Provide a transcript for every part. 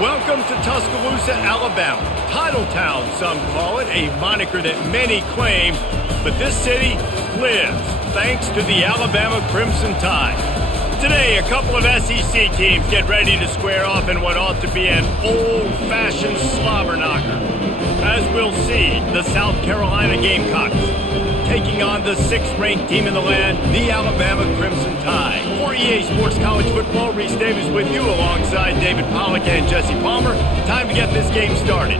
Welcome to Tuscaloosa, Alabama. Title Town, some call it, a moniker that many claim, but this city lives thanks to the Alabama Crimson Tide. Today, a couple of SEC teams get ready to square off in what ought to be an old-fashioned slobber knocker. As we'll see, the South Carolina Gamecocks taking on the 6th-ranked team in the land, the Alabama Crimson Tide. For EA Sports College Football, Reese Davis with you alongside David Pollack and Jesse Palmer. Time to get this game started.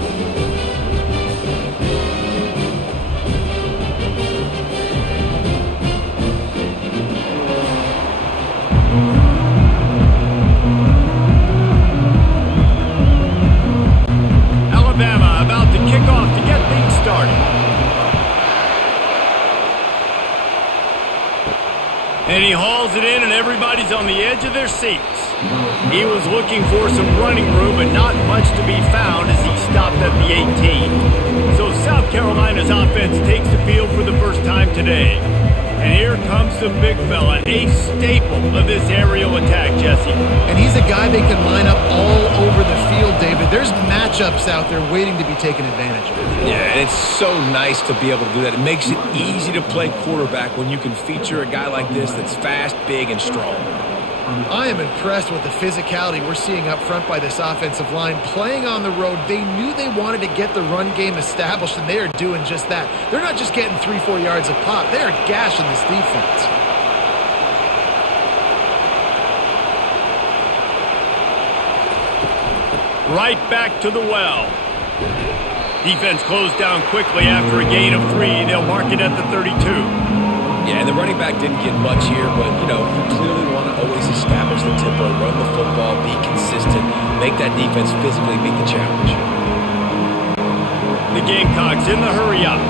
Alabama about to kick off to get things started. And he hauls it in, and everybody's on the edge of their seats. He was looking for some running room, but not much to be found as he stopped at the 18. So South Carolina's offense takes the field for the first time today. And here comes the big fella, a staple of this aerial attack, Jesse. And he's a guy they can line up all over the field, David. There's matchups out there waiting to be taken advantage of. Yeah, and it's so nice to be able to do that. It makes it easy to play quarterback when you can feature a guy like this that's fast, big, and strong. I am impressed with the physicality we're seeing up front by this offensive line. Playing on the road, they knew they wanted to get the run game established, and they are doing just that. They're not just getting 3-4 yards a pop. They are gashing this defense. Right back to the well. Defense closed down quickly after a gain of 3. They'll mark it at the 32. Yeah, and the running back didn't get much here, but, you clearly want to always establish the tempo, run the football, be consistent, make that defense physically meet the challenge. The Gamecocks in the hurry up.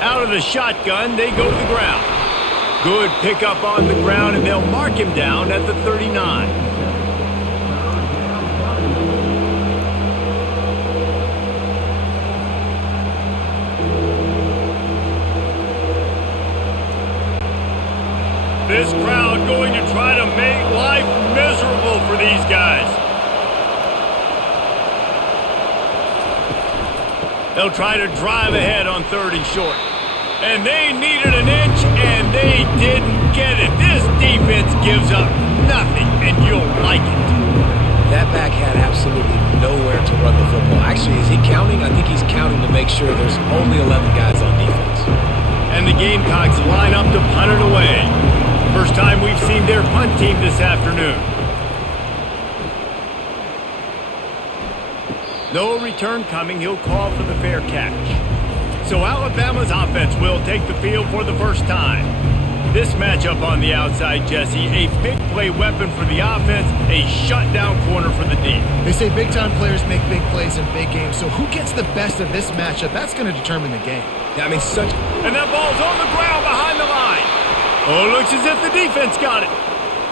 Out of the shotgun, they go to the ground. Good pickup on the ground, and they'll mark him down at the 39. This crowd going to try to make life miserable for these guys. They'll try to drive ahead on 3rd and short. And they needed an inch, and they didn't get it. This defense gives up nothing, and you'll like it. That back had absolutely nowhere to run the football. Actually, is he counting? I think he's counting to make sure there's only 11 guys on defense. And the Gamecocks line up to punt it away. First time we've seen their punt team this afternoon. No return coming. He'll call for the fair catch. So Alabama's offense will take the field for the first time. This matchup on the outside, Jesse, a big play weapon for the offense, a shutdown corner for the D. They say big-time players make big plays in big games, so who gets the best of this matchup? That's going to determine the game. Yeah, And that ball's on the ground behind the line. Oh, looks as if the defense got it.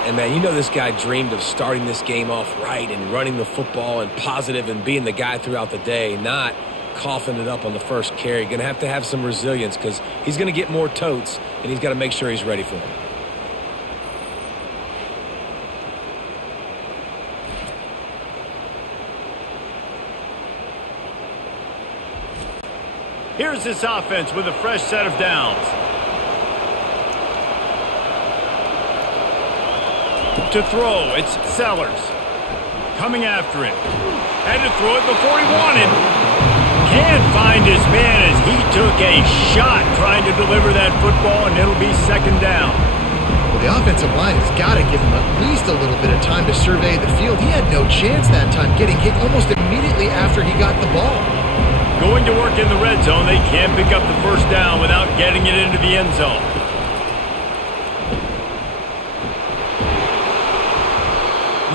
And, man, this guy dreamed of starting this game off right and running the football and positive and being the guy throughout the day, not coughing it up on the first carry. Going to have some resilience because he's going to get more totes, and he's got to make sure he's ready for them. Here's this offense with a fresh set of downs. To throw, it's Sellers. Coming after him. Had to throw it before he wanted. Can't find his man as he took a shot trying to deliver that football, and it'll be 2nd down. Well, the offensive line has got to give him at least a little bit of time to survey the field. He had no chance that time, getting hit almost immediately after he got the ball. Going to work in the red zone, they can't pick up the first down without getting it into the end zone.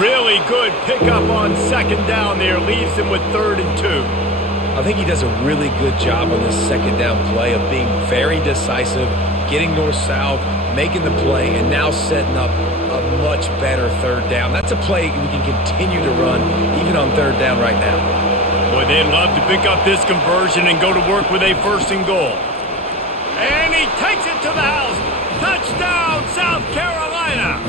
Really good pickup on 2nd down there. Leaves him with 3rd and 2. I think he does a really good job on this 2nd down play of being very decisive, getting north-south, making the play, and now setting up a much better 3rd down. That's a play we can continue to run even on 3rd down right now. Boy, they'd love to pick up this conversion and go to work with a 1st and goal. And he takes it to the house. Touchdown, South Carolina.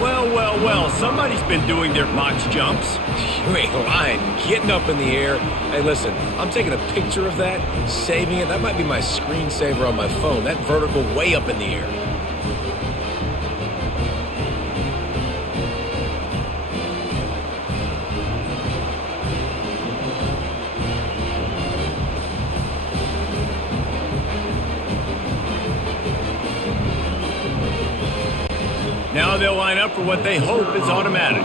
Well, well, well, somebody's been doing their box jumps. You ain't lying. Getting up in the air. Hey, listen, I'm taking a picture of that, saving it. That might be my screensaver on my phone. That vertical way up in the air. Now they'll line up for what they hope is automatic.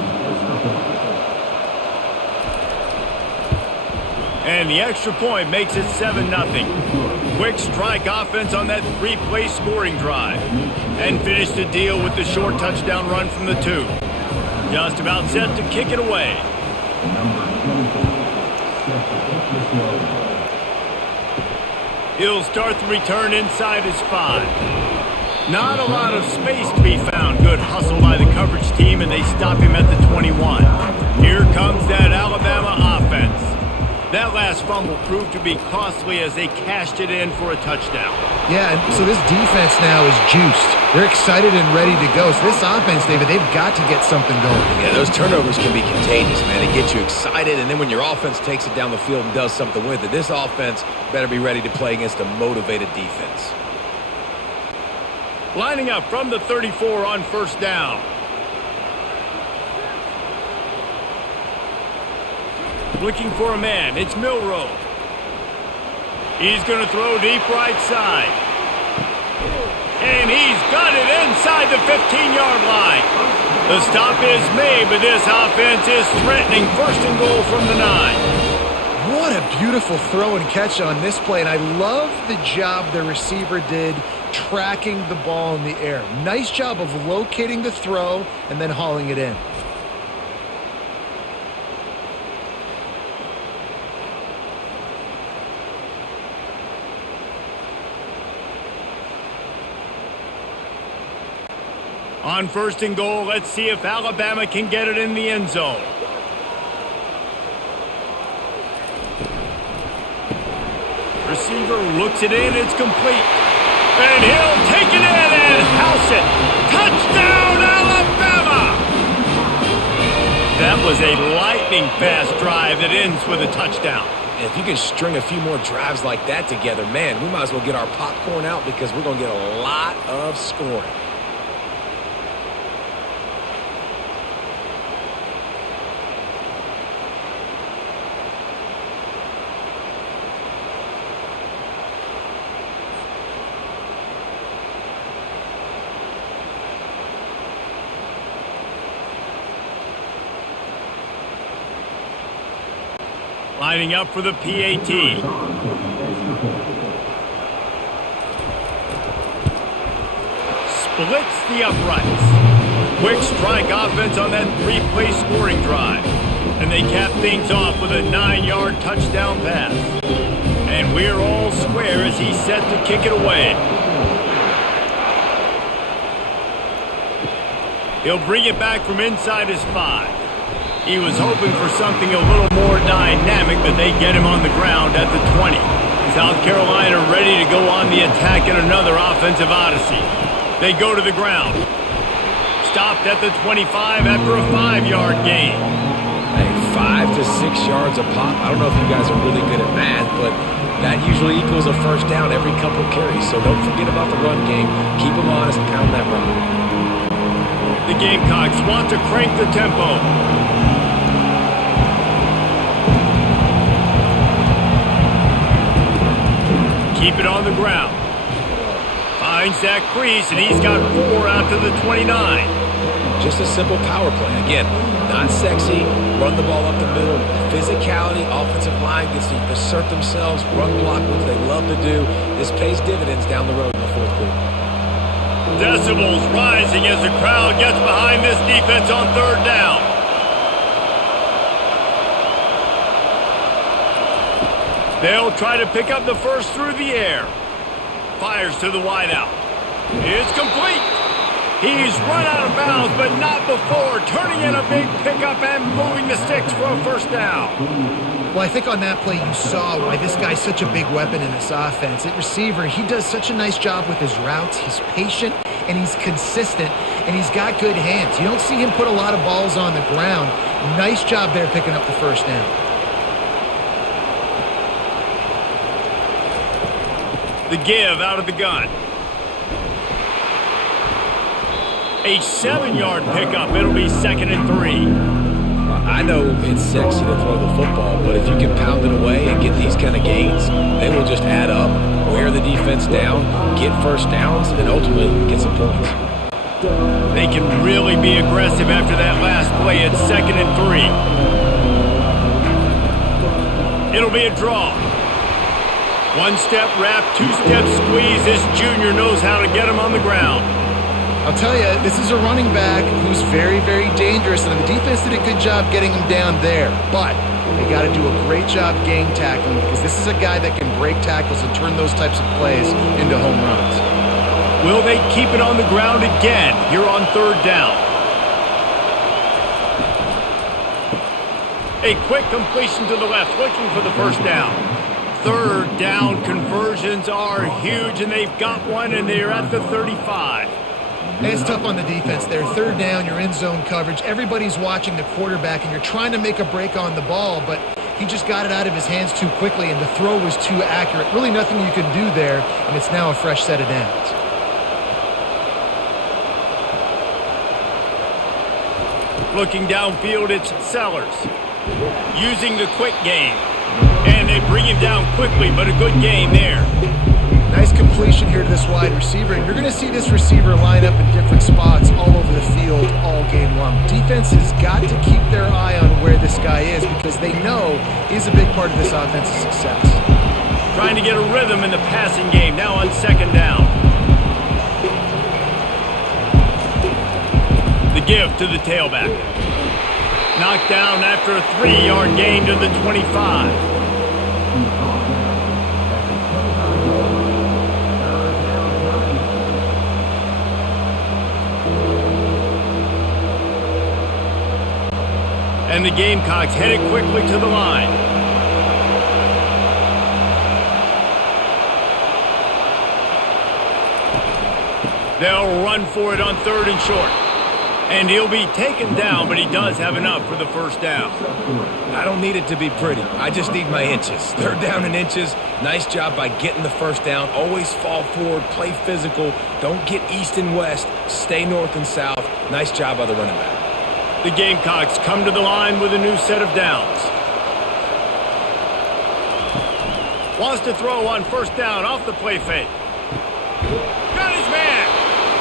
And the extra point makes it 7-0. Quick strike offense on that three-play scoring drive. And finish the deal with the short touchdown run from the 2. Just about set to kick it away. He'll start the return inside his 5. Not a lot of space to be found. Good hustle by the coverage team, and they stop him at the 21. Here comes that Alabama offense. That last fumble proved to be costly as they cashed it in for a touchdown. Yeah, and so this defense now is juiced. They're excited and ready to go. So this offense, David, they've got to get something going. Yeah, those turnovers can be contagious, man. It gets you excited, and then when your offense takes it down the field and does something with it, this offense better be ready to play against a motivated defense. Lining up from the 34 on first down. Looking for a man. It's Milroe. He's going to throw deep right side. And he's got it inside the 15-yard line. The stop is made, but this offense is threatening first and goal from the 9. What a beautiful throw and catch on this play, and I love the job the receiver did tracking the ball in the air. Nice job of locating the throw and then hauling it in. On first and goal, let's see if Alabama can get it in the end zone. Receiver looks it in, it's complete. And he'll take it in and house it. Touchdown, Alabama! That was a lightning-fast drive that ends with a touchdown. And if you can string a few more drives like that together, man, we might as well get our popcorn out because we're going to get a lot of scoring. Lining up for the PAT. Splits the uprights. Quick strike offense on that three-play scoring drive. And they cap things off with a 9-yard touchdown pass. And we're all square as he's set to kick it away. He'll bring it back from inside his 5. He was hoping for something a little more dynamic, but they get him on the ground at the 20. South Carolina ready to go on the attack in another offensive odyssey. They go to the ground. Stopped at the 25 after a 5-yard gain. Hey, 5 to 6 yards a pop. I don't know if you guys are really good at math, but that usually equals a first down every couple carries. So don't forget about the run game. Keep them honest, pound that rock. The Gamecocks want to crank the tempo. Keep it on the ground. Finds that crease, and he's got 4 out to the 29. Just a simple power play. Again, not sexy. Run the ball up the middle. Physicality, offensive line gets to assert themselves, run block, which they love to do. This pays dividends down the road in the fourth quarter. Decibels rising as the crowd gets behind this defense on third down. They'll try to pick up the first through the air. Fires to the wideout. It's complete. He's run out of bounds, but not before. Turning in a big pickup and moving the sticks for a first down. Well, I think on that play you saw why this guy's such a big weapon in this offense. At receiver, he does such a nice job with his routes. He's patient, and he's consistent, and he's got good hands. You don't see him put a lot of balls on the ground. Nice job there picking up the first down. The give out of the gun. A 7-yard pickup. It'll be 2nd and 3. I know it's sexy to throw the football, but if you can pound it away and get these kind of gains, they will just add up, wear the defense down, get first downs, and ultimately get some points. They can really be aggressive after that last play. It's 2nd and 3. It'll be a draw. 1-step wrap, 2-step squeeze. This junior knows how to get him on the ground. I'll tell you, this is a running back who's very, very dangerous, and the defense did a good job getting him down there. But they got to do a great job gang tackling, because this is a guy that can break tackles and turn those types of plays into home runs. Will they keep it on the ground again here on 3rd down? A quick completion to the left, looking for the first down. 3rd down conversions are huge, and they've got one, and they're at the 35. It's tough on the defense there. 3rd down, you're in zone coverage. Everybody's watching the quarterback, and you're trying to make a break on the ball, but he just got it out of his hands too quickly, and the throw was too accurate. Really nothing you can do there, and it's now a fresh set of downs. Looking downfield, it's Sellers. Using the quick game. And they bring him down quickly, but a good game there. Nice completion here to this wide receiver, and you're going to see this receiver line up in different spots all over the field all game long. Defense has got to keep their eye on where this guy is, because they know he's a big part of this offense's success. Trying to get a rhythm in the passing game, now on 2nd down. The give to the tailback. Knocked down after a 3-yard gain to the 25. And the Gamecocks headed quickly to the line. They'll run for it on 3rd and short. And he'll be taken down, but he does have enough for the first down. I don't need it to be pretty. I just need my inches. 3rd down in inches. Nice job by getting the first down. Always fall forward, play physical. Don't get east and west. Stay north and south. Nice job by the running back. The Gamecocks come to the line with a new set of downs. Wants to throw on 1st down off the play fake. Got his man.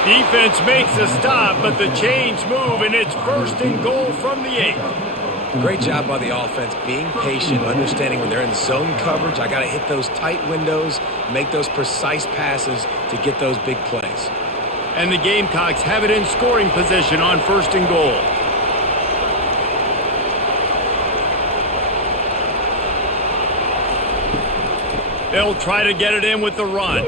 Defense makes a stop, but the chains move, and it's 1st and goal from the 8. Great job by the offense, being patient, understanding when they're in zone coverage, I got to hit those tight windows, make those precise passes to get those big plays. And the Gamecocks have it in scoring position on 1st and goal. They'll try to get it in with the run.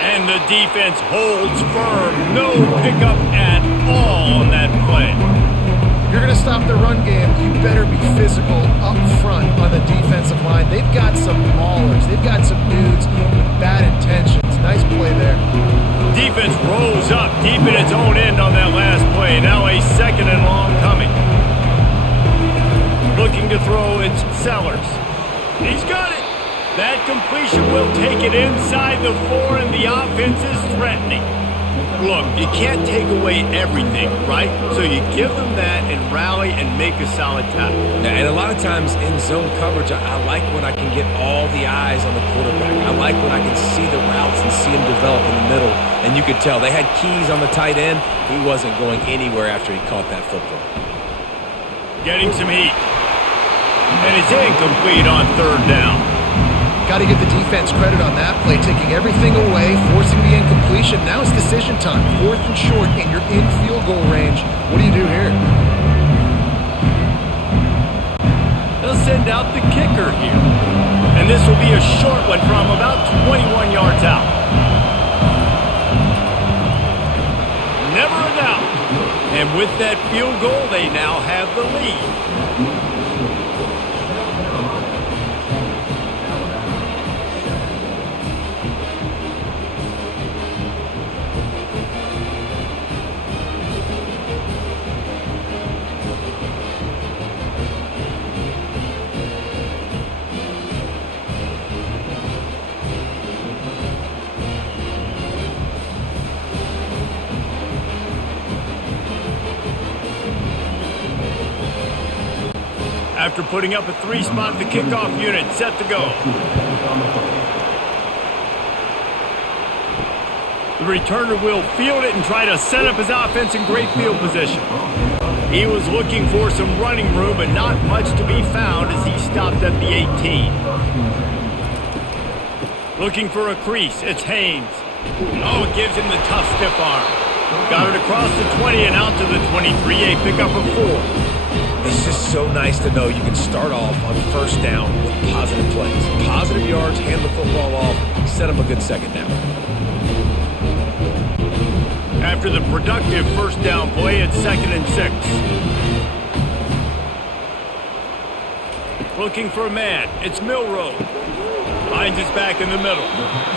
And the defense holds firm. No pickup at all on that play. If you're going to stop the run game, you better be physical up front on the defensive line. They've got some maulers. They've got some dudes with bad intentions. Nice play there. Defense rolls up deep in its own end on that last play. Now a 2nd and long coming. Looking to throw, it's Sellers. He's got it. That completion will take it inside the 4, and the offense is threatening. Look, you can't take away everything, right? So you give them that and rally and make a solid tackle. And a lot of times in zone coverage, I like when I can get all the eyes on the quarterback. I like when I can see the routes and see him develop in the middle. And you could tell they had keys on the tight end. He wasn't going anywhere after he caught that football. Getting some heat. And it's incomplete on 3rd down. Got to give the defense credit on that play, taking everything away, forcing the incompletion. Now it's decision time. 4th and short, and you're in field goal range. What do you do here? They'll send out the kicker here. And this will be a short one from about 21 yards out. Never And with that field goal, they now have the lead. After putting up a 3-spot, the kickoff unit set to go. The returner will field it and try to set up his offense in great field position. He was looking for some running room, but not much to be found as he stopped at the 18. Looking for a crease, it's Haynes. Oh, it gives him the tough stiff arm. Got it across the 20 and out to the 23, a pickup of 4. It's just so nice to know you can start off on first down with positive plays. Positive yards, hand the football off, set up a good second down. After the productive first down play, it's 2nd and 6. Looking for a man, it's Milroe. Finds his back in the middle.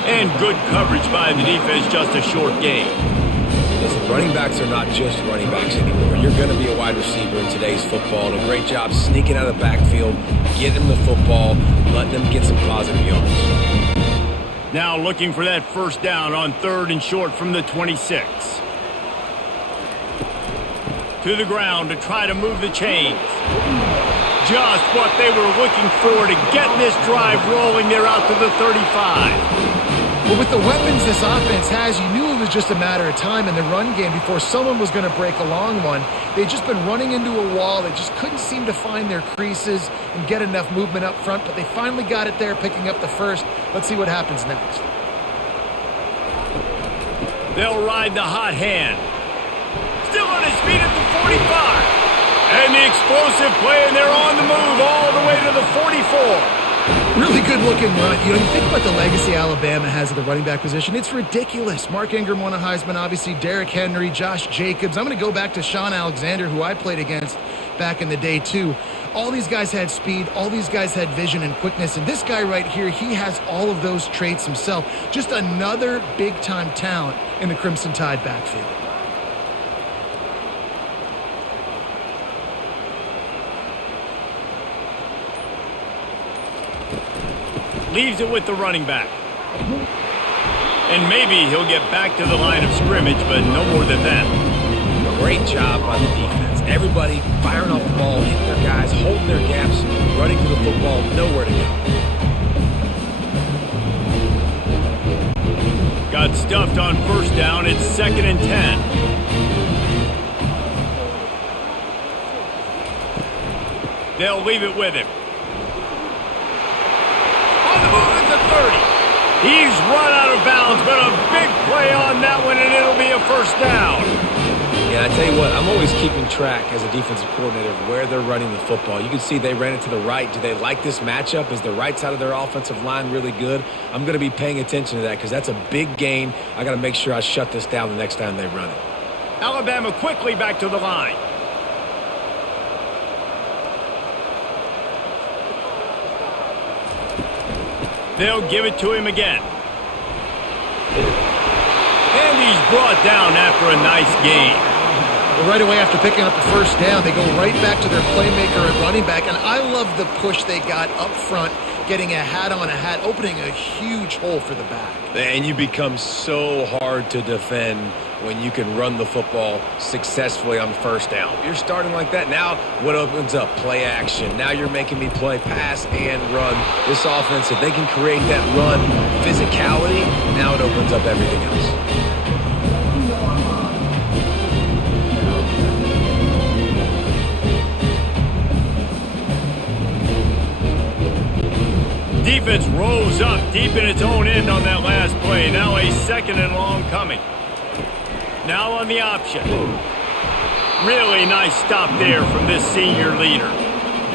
And good coverage by the defense, just a short gain. Listen, running backs are not just running backs anymore. You're going to be a wide receiver in today's football. And a great job sneaking out of the backfield, getting them the football, letting them get some positive yards. Now looking for that first down on 3rd and short from the 26. To the ground to try to move the chains. Just what they were looking for to get this drive rolling. They're out to the 35. Well, with the weapons this offense has, you knew it was just a matter of time in the run game before someone was going to break a long one. They'd just been running into a wall. They just couldn't seem to find their creases and get enough movement up front, but they finally got it there, picking up the first. Let's see what happens next. They'll ride the hot hand. Still on his feet at the 45. And the explosive play, and they're on the move all the way to the 44. Really good-looking run. You know, you think about the legacy Alabama has at the running back position. It's ridiculous. Mark Ingram won a Heisman, obviously. Derrick Henry, Josh Jacobs. I'm going to go back to Sean Alexander, who I played against back in the day, too. All these guys had speed. All these guys had vision and quickness. And this guy right here, he has all of those traits himself. Just another big-time talent in the Crimson Tide backfield. Leaves it with the running back. And maybe he'll get back to the line of scrimmage, but no more than that. Great job by the defense. Everybody firing off the ball, hitting their guys, holding their gaps, running to the football, nowhere to go. Got stuffed on first down. It's 2nd and 10. They'll leave it with him. On the move at the 30. He's run out of bounds, but a big play on that one, and it'll be a first down. Yeah, I tell you what, I'm always keeping track as a defensive coordinator of where they're running the football. You can see they ran it to the right. Do they like this matchup? Is the right side of their offensive line really good? I'm going to be paying attention to that because that's a big gain. I got to make sure I shut this down the next time they run it. Alabama quickly back to the line. They'll give it to him again. And he's brought down after a nice gain. Well, right away after picking up the first down, they go right back to their playmaker at running back. And I love the push they got up front, getting a hat on a hat, opening a huge hole for the back. And you become so hard to defend when you can run the football successfully on first down. You're starting like that. Now what opens up? Play action. Now you're making me play pass and run. This offense, if they can create that run physicality, now it opens up everything else. Defense rose up deep in its own end on that last play. Now a 2nd and long coming. Now on the option. Really nice stop there from this senior leader.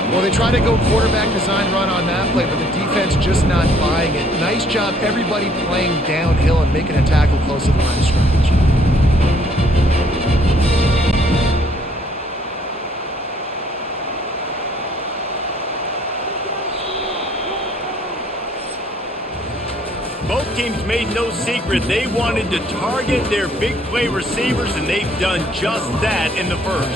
Well, they try to go quarterback design run on that play, but the defense just not buying it. Nice job, everybody playing downhill and making a tackle close to the line of scrimmage. team's made no secret they wanted to target their big play receivers, and they've done just that in the first.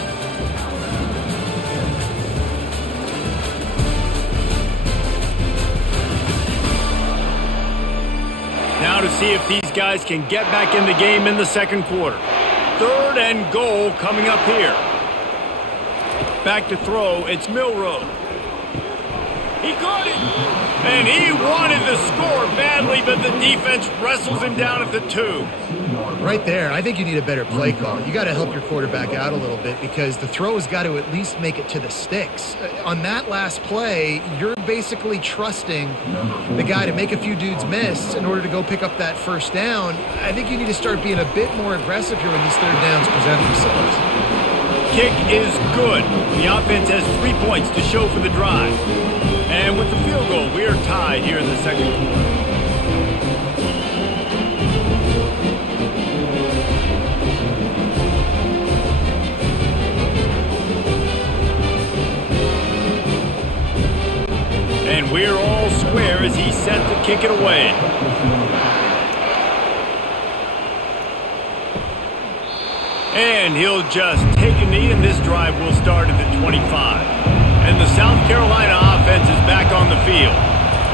Now to see if these guys can get back in the game in the second quarter. 3rd and goal coming up here. Back to throw, it's Milroe. He caught it! And he wanted to score badly, but the defense wrestles him down at the 2. Right there, I think you need a better play call. You got to help your quarterback out a little bit because the throw has got to at least make it to the sticks. On that last play, you're basically trusting the guy to make a few dudes miss in order to go pick up that first down. I think you need to start being a bit more aggressive here when these third downs present themselves. Kick is good. The offense has 3 points to show for the drive. And with the field goal, we are tied here in the second quarter. And we're all square as he's set to kick it away. And he'll just take a knee, and this drive will start at the 25. And the South Carolina offense is back on the field.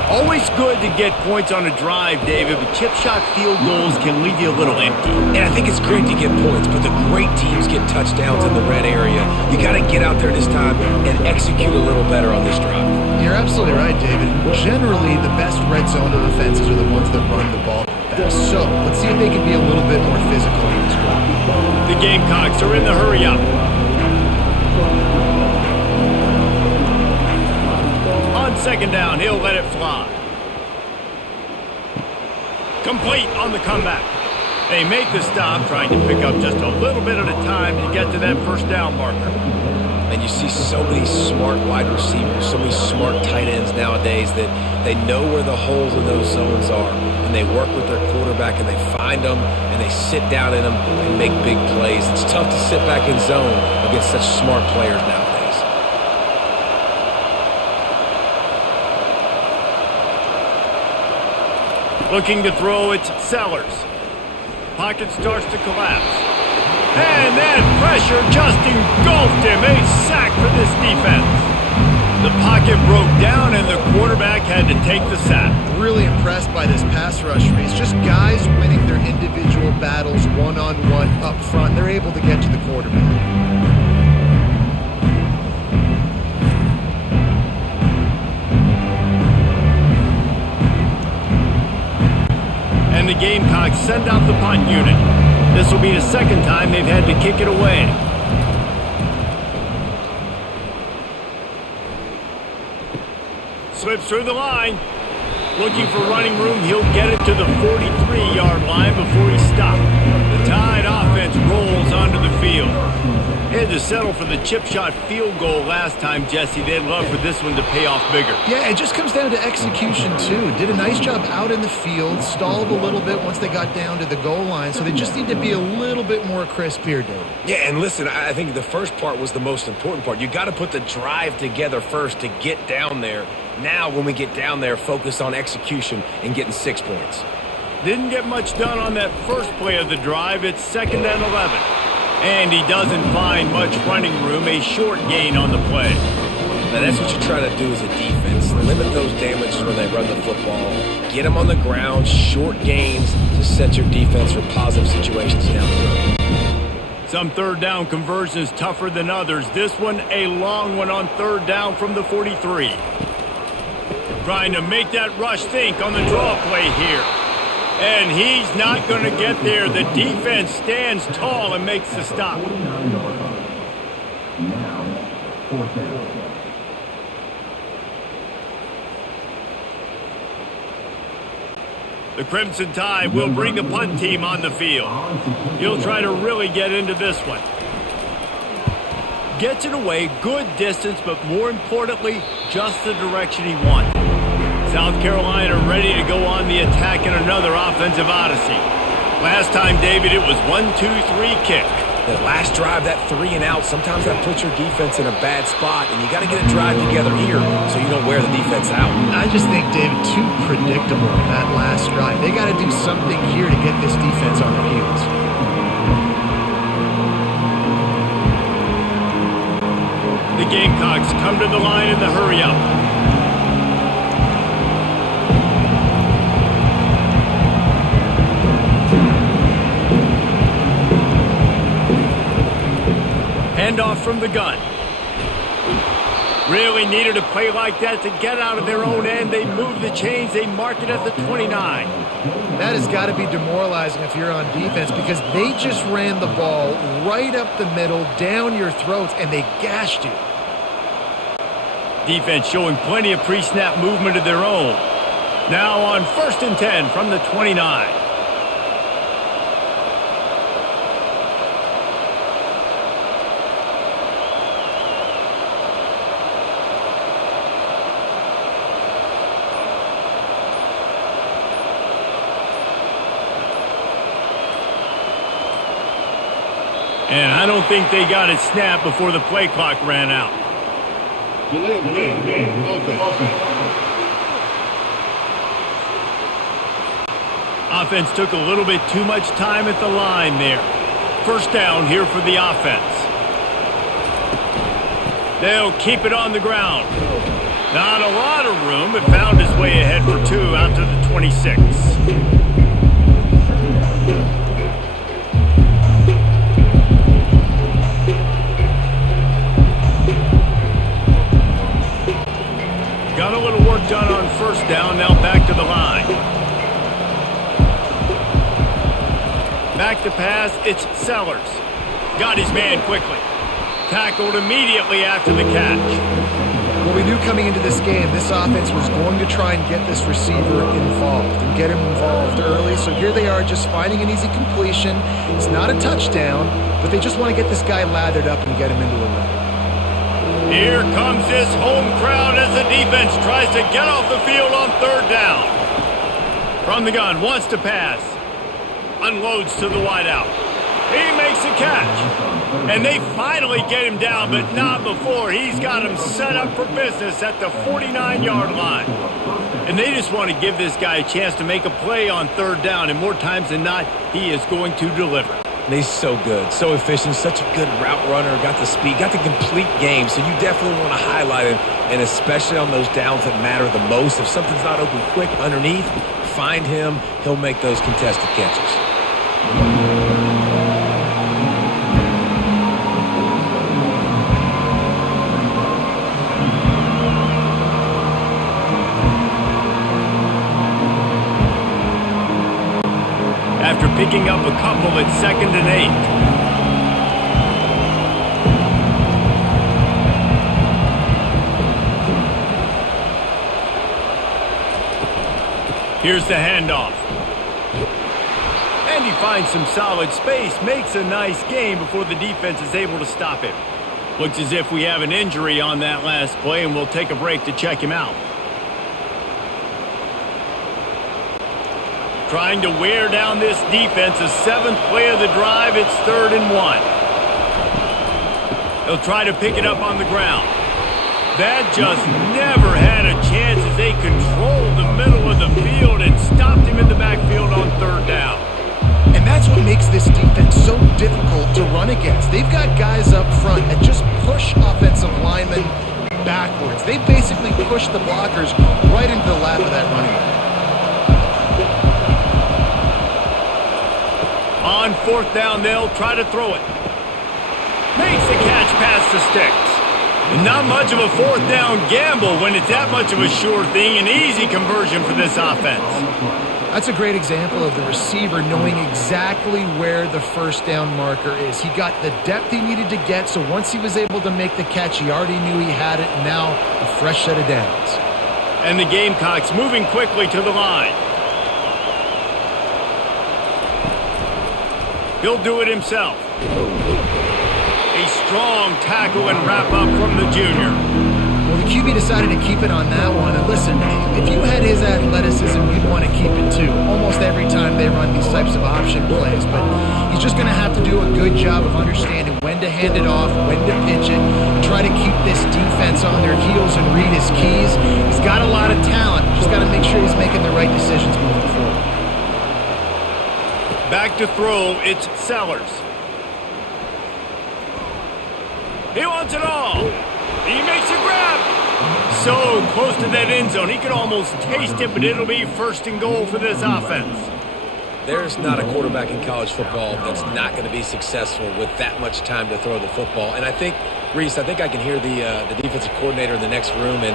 Always good to get points on a drive, David, but chip shot field goals can leave you a little empty. And I think it's great to get points, but the great teams get touchdowns in the red area. You got to get out there this time and execute a little better on this drive. You're absolutely right, David. Generally, the best red zone offenses are the ones that run the ball best. So let's see if they can be a little bit more physical in this drive. The Gamecocks are in the hurry-up. On second down, he'll let it fly. Complete on the comeback. They make the stop, trying to pick up just a little bit at a time to get to that first down marker. And you see so many smart wide receivers, so many smart tight ends nowadays that they know where the holes in those zones are. And they work with their quarterback and they find them and they sit down in them and make big plays. It's tough to sit back in zone against such smart players nowadays. Looking to throw, it's Sellers. Pocket starts to collapse. And that pressure just engulfed him. A sack for this defense. The pocket broke down and the quarterback had to take the sack. Really impressed by this pass rush race. Just guys winning their individual battles one-on-one up front. They're able to get to the quarterback. And the Gamecocks send out the punt unit. This will be the second time they've had to kick it away. Slips through the line. Looking for running room, he'll get it to the 43-yard line before he stopped. The Tide offense rolls onto the field. They had to settle for the chip shot field goal last time, Jesse. They'd love for this one to pay off bigger. Yeah, it just comes down to execution, too. Did a nice job out in the field, stalled a little bit once they got down to the goal line, so they just need to be a little bit more crisp here, David. Yeah, and listen, I think the first part was the most important part. You got to put the drive together first to get down there. Now, when we get down there, focus on execution and getting 6 points. Didn't get much done on that first play of the drive. It's 2nd and 11. And he doesn't find much running room, a short gain on the play. Now, that's what you try to do as a defense. Limit those damages when they run the football. Get them on the ground, short gains to set your defense for positive situations down the road. Some third down conversions tougher than others. This one, a long one on third down from the 43. Trying to make that rush think on the draw play here. And he's not going to get there. The defense stands tall and makes the stop. The Crimson Tide will bring the punt team on the field. He'll try to really get into this one. Gets it away, good distance, but more importantly, just the direction he wanted. South Carolina ready to go on the attack in another offensive odyssey. Last time, David, it was 1-2-3 kick. The last drive, that 3 and out, sometimes that puts your defense in a bad spot, and you got to get a drive together here so you don't wear the defense out. I just think, David, too predictable that last drive. They got to do something here to get this defense on their heels. The Gamecocks come to the line in the hurry-up. Handoff from the gun. Really needed a play like that to get out of their own end. They move the chains. They mark it at the 29. That has got to be demoralizing if you're on defense because they just ran the ball right up the middle, down your throats, and they gashed you. Defense showing plenty of pre-snap movement of their own. Now on 1st and 10 from the 29. And I don't think they got it snapped before the play clock ran out. Offense took a little bit too much time at the line there. 1st down here for the offense. They'll keep it on the ground. Not a lot of room, but found his way ahead for 2 out to the 26. Got a little work done on 1st down, now back to the line. Back to pass, it's Sellers. Got his man quickly. Tackled immediately after the catch. Well, we knew coming into this game, this offense was going to try and get this receiver involved and get him involved early. So here they are just finding an easy completion. It's not a touchdown, but they just want to get this guy lathered up and get him into a run. Here comes this home crowd as the defense tries to get off the field on 3rd down. From the gun, wants to pass. Unloads to the wideout. He makes a catch. And they finally get him down, but not before. He's got him set up for business at the 49-yard line. And they just want to give this guy a chance to make a play on 3rd down. And more times than not, he is going to deliver. He's so good, so efficient, such a good route runner, got the speed, got the complete game, so you definitely want to highlight him, and especially on those downs that matter the most. If something's not open quick underneath, find him, he'll make those contested catches. After picking up a couple at 2nd and 8. Here's the handoff. And he finds some solid space, makes a nice gain before the defense is able to stop him. Looks as if we have an injury on that last play, and we'll take a break to check him out. Trying to wear down this defense. A 7th play of the drive. It's 3rd and 1. They'll try to pick it up on the ground. That just never had a chance as they controlled the middle of the field and stopped him in the backfield on 3rd down. And that's what makes this defense so difficult to run against. They've got guys up front that just push offensive linemen backwards. They basically push the blockers right into the lap of that running back. On 4th down, they'll try to throw it. Makes the catch past the sticks. Not much of a 4th down gamble when it's that much of a sure thing. An easy conversion for this offense. That's a great example of the receiver knowing exactly where the 1st down marker is. He got the depth he needed to get, so once he was able to make the catch, he already knew he had it, and now a fresh set of downs. And the Gamecocks moving quickly to the line. He'll do it himself. A strong tackle and wrap up from the junior. Well, the QB decided to keep it on that one. And listen, if you had his athleticism, you'd want to keep it too. Almost every time they run these types of option plays. But he just going to have to do a good job of understanding when to hand it off, when to pitch it, try to keep this defense on their heels and read his keys. He's got a lot of talent. Just got to make sure he's making the right decisions moving forward. Back to throw, it's Sellers. He wants it all. He makes a grab. So close to that end zone, he could almost taste it, but it'll be first and goal for this offense. There's not a quarterback in college football that's not going to be successful with that much time to throw the football. And I think, Reese, I can hear the defensive coordinator in the next room, and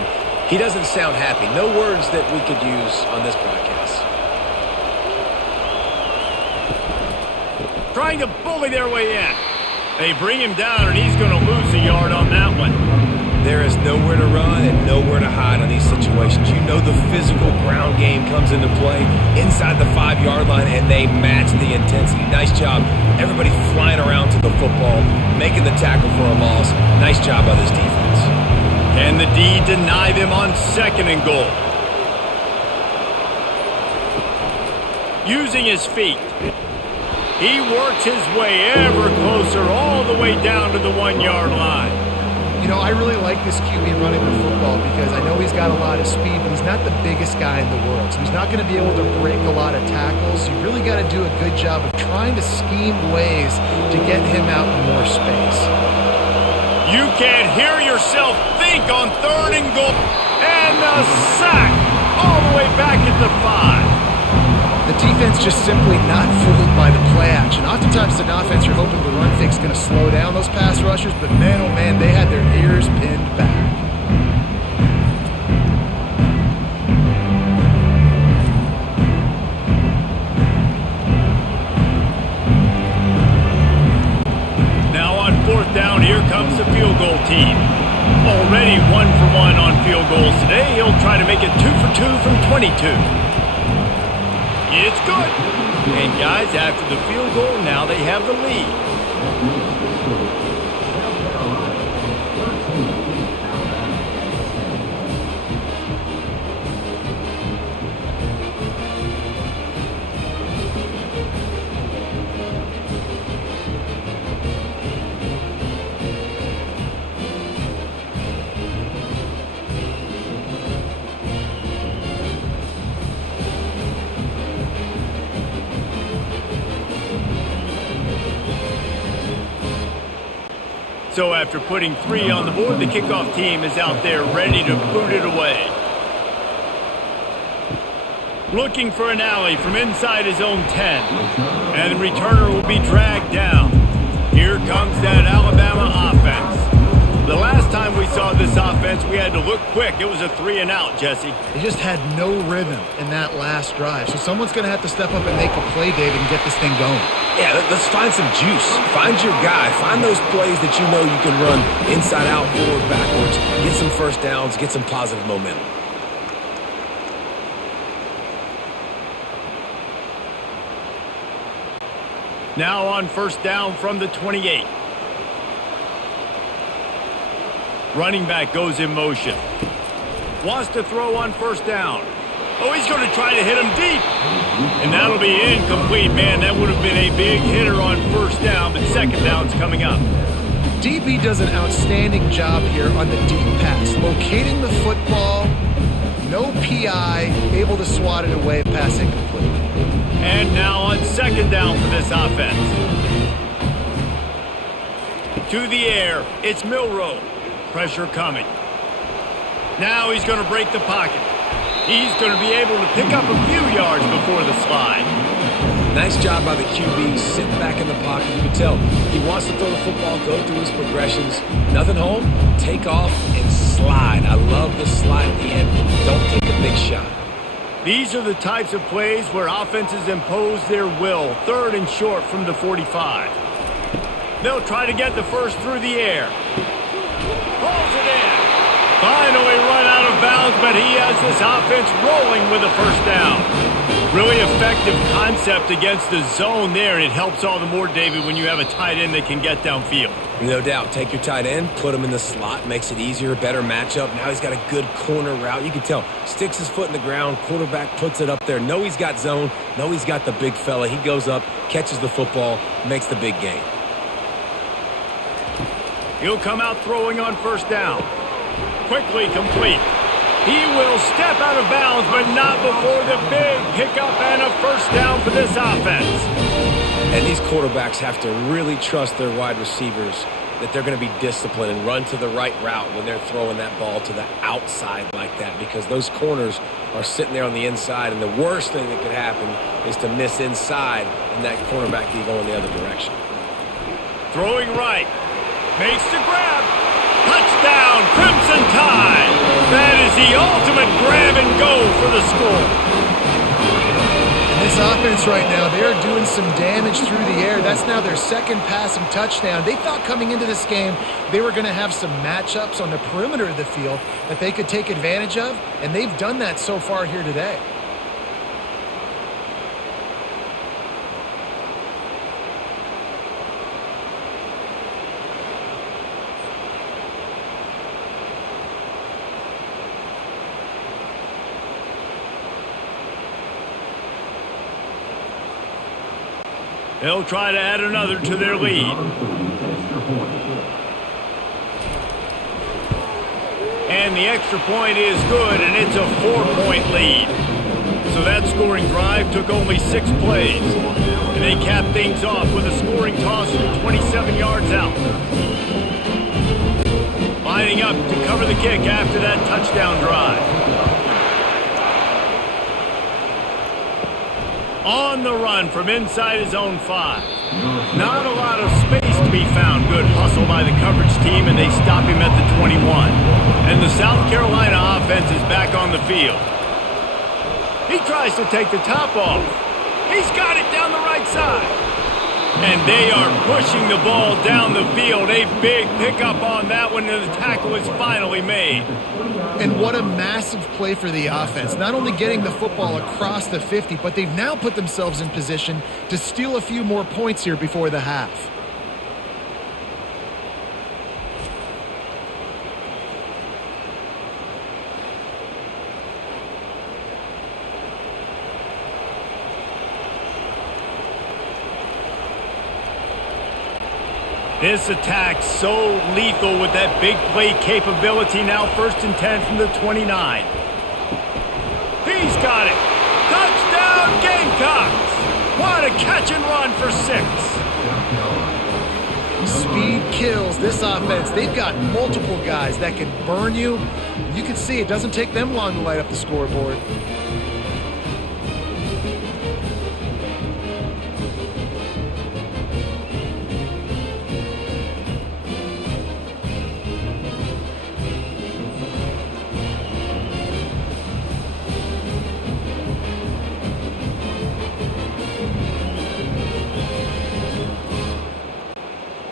he doesn't sound happy. No words that we could use on this broadcast. Trying to bully their way in. They bring him down, and he's going to lose a yard on that one. There is nowhere to run and nowhere to hide on these situations. You know the physical ground game comes into play inside the 5-yard line, and they match the intensity. Nice job. Everybody flying around to the football, making the tackle for a loss. Nice job by this defense. Can the D deny them on second and goal? Using his feet. He works his way ever closer all the way down to the 1-yard line. You know, I really like this QB running the football because I know he's got a lot of speed, but he's not the biggest guy in the world. So he's not going to be able to break a lot of tackles. You really got to do a good job of trying to scheme ways to get him out in more space. You can't hear yourself think on third and goal. And the sack all the way back at the 5. The defense just simply not fooled by the play action. Oftentimes, in offense, you're hoping the run fake's going to slow down those pass rushers, but man, oh man, they had their ears pinned back. Now on fourth down, here comes the field goal team. Already 1 for 1 on field goals today. He'll try to make it 2 for 2 from 22. It's good. And guys, after the field goal, now they have the lead. So after putting 3 on the board, the kickoff team is out there ready to boot it away. Looking for an alley from inside his own 10. And the returner will be dragged down. Here comes that Alabama offense. The last time we saw this offense, we had to look quick. It was a 3-and-out, Jesse. They just had no rhythm in that last drive. So someone's going to have to step up and make a play, David, and get this thing going. Yeah, let's find some juice. Find your guy. Find those plays that you know you can run inside out, forward, backwards. Get some first downs. Get some positive momentum. Now on first down from the 28. Running back goes in motion. Wants to throw on first down. Oh, he's going to try to hit him deep. And that'll be incomplete. Man, that would have been a big hitter on first down, but second down's coming up. DB does an outstanding job here on the deep pass. Locating the football, no PI, able to swat it away, pass incomplete. And now on second down for this offense. To the air, it's Milroe. Pressure coming. Now he's going to break the pocket. He's going to be able to pick up a few yards before the slide. Nice job by the QB, sitting back in the pocket. You can tell he wants to throw the football, go through his progressions. Nothing home, take off, and slide. I love the slide at the end. Don't take a big shot. These are the types of plays where offenses impose their will. Third and short from the 45. They'll try to get the first through the air. Pulls it in. Finally run out of bounds, but he has this offense rolling with a first down. Really effective concept against the zone there, and it helps all the more, David, when you have a tight end that can get downfield. No doubt. Take your tight end, put him in the slot, makes it easier, better matchup. Now he's got a good corner route. You can tell. Sticks his foot in the ground, quarterback puts it up there. Know he's got zone, know he's got the big fella. He goes up, catches the football, makes the big gain. He'll come out throwing on first down. Quickly complete. He will step out of bounds, but not before the big pickup and a first down for this offense. And these quarterbacks have to really trust their wide receivers that they're going to be disciplined and run to the right route when they're throwing that ball to the outside like that, because those corners are sitting there on the inside, and the worst thing that could happen is to miss inside and that cornerback can go in the other direction. Throwing right. Makes the grab. Touchdown, Crimson Tide. That is the ultimate grab and go for the score. This offense right now, they are doing some damage through the air. That's now their second passing touchdown. They thought coming into this game they were going to have some matchups on the perimeter of the field that they could take advantage of, and they've done that so far here today. They'll try to add another to their lead. And the extra point is good, and it's a 4-point lead. So that scoring drive took only 6 plays. And they capped things off with a scoring toss from 27 yards out. Lining up to cover the kick after that touchdown drive. On the run from inside his own 5. Not a lot of space to be found. Good hustle by the coverage team, and they stop him at the 21. And the South Carolina offense is back on the field. He tries to take the top off. He's got it down the right side. And they are pushing the ball down the field. A big pickup on that one, and the tackle is finally made. And what a massive play for the offense. Not only getting the football across the 50, but they've now put themselves in position to steal a few more points here before the half. This attack so lethal with that big play capability. Now 1st and 10 from the 29. He's got it. Touchdown Gamecocks. What a catch and run for 6. Speed kills this offense. They've got multiple guys that can burn you. You can see it doesn't take them long to light up the scoreboard.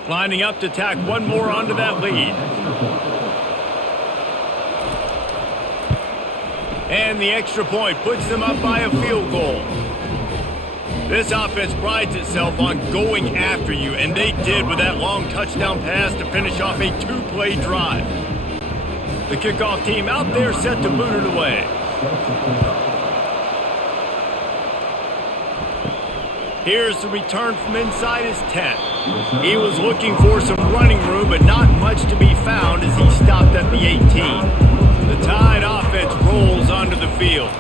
Lining up to tack one more onto that lead. And the extra point puts them up by a field goal. This offense prides itself on going after you, and they did with that long touchdown pass to finish off a 2-play drive. The kickoff team out there set to boot it away. Here's the return from inside his tent. He was looking for some running room, but not much to be found as he stopped at the 18. The Tide offense rolls onto the field.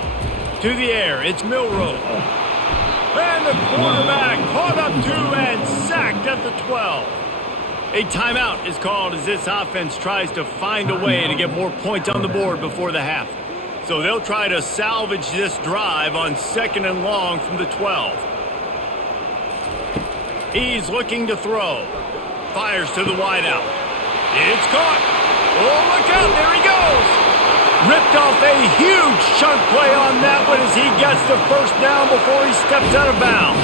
To the air, it's Milroe. And the quarterback caught up to and sacked at the 12. A timeout is called as this offense tries to find a way to get more points on the board before the half. So they'll try to salvage this drive on 2nd and long from the 12. He's looking to throw. Fires to the wideout. It's caught. Oh, look out. There he goes. Ripped off a huge chunk play on that one as he gets the first down before he steps out of bounds.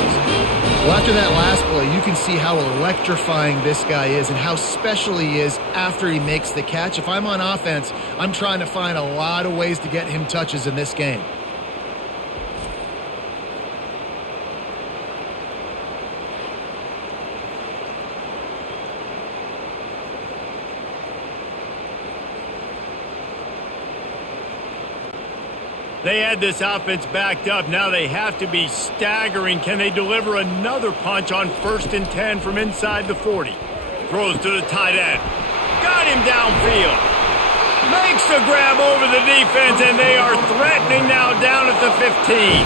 Well, after that last play, you can see how electrifying this guy is and how special he is after he makes the catch. If I'm on offense, I'm trying to find a lot of ways to get him touches in this game. They had this offense backed up. Now they have to be staggering. Can they deliver another punch on 1st and 10 from inside the 40? Throws to the tight end. Got him downfield. Makes the grab over the defense, and they are threatening now down at the 15.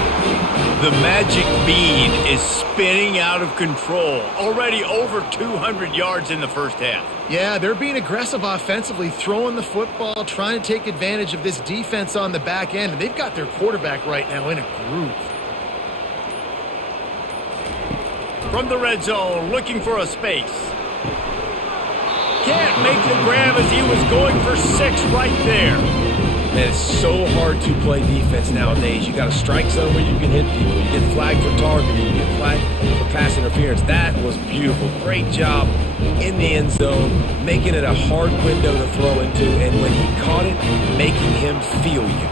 The magic bean is spinning out of control. Already over 200 yards in the first half. Yeah, they're being aggressive offensively, throwing the football, trying to take advantage of this defense on the back end. And they've got their quarterback right now in a groove. From the red zone, looking for a space. Can't make the grab as he was going for 6 right there. Man, it's so hard to play defense nowadays. You got a strike zone where you can hit people. You get flagged for targeting. You get flagged for pass interference. That was beautiful. Great job in the end zone, making it a hard window to throw into, and when he caught it, making him feel you.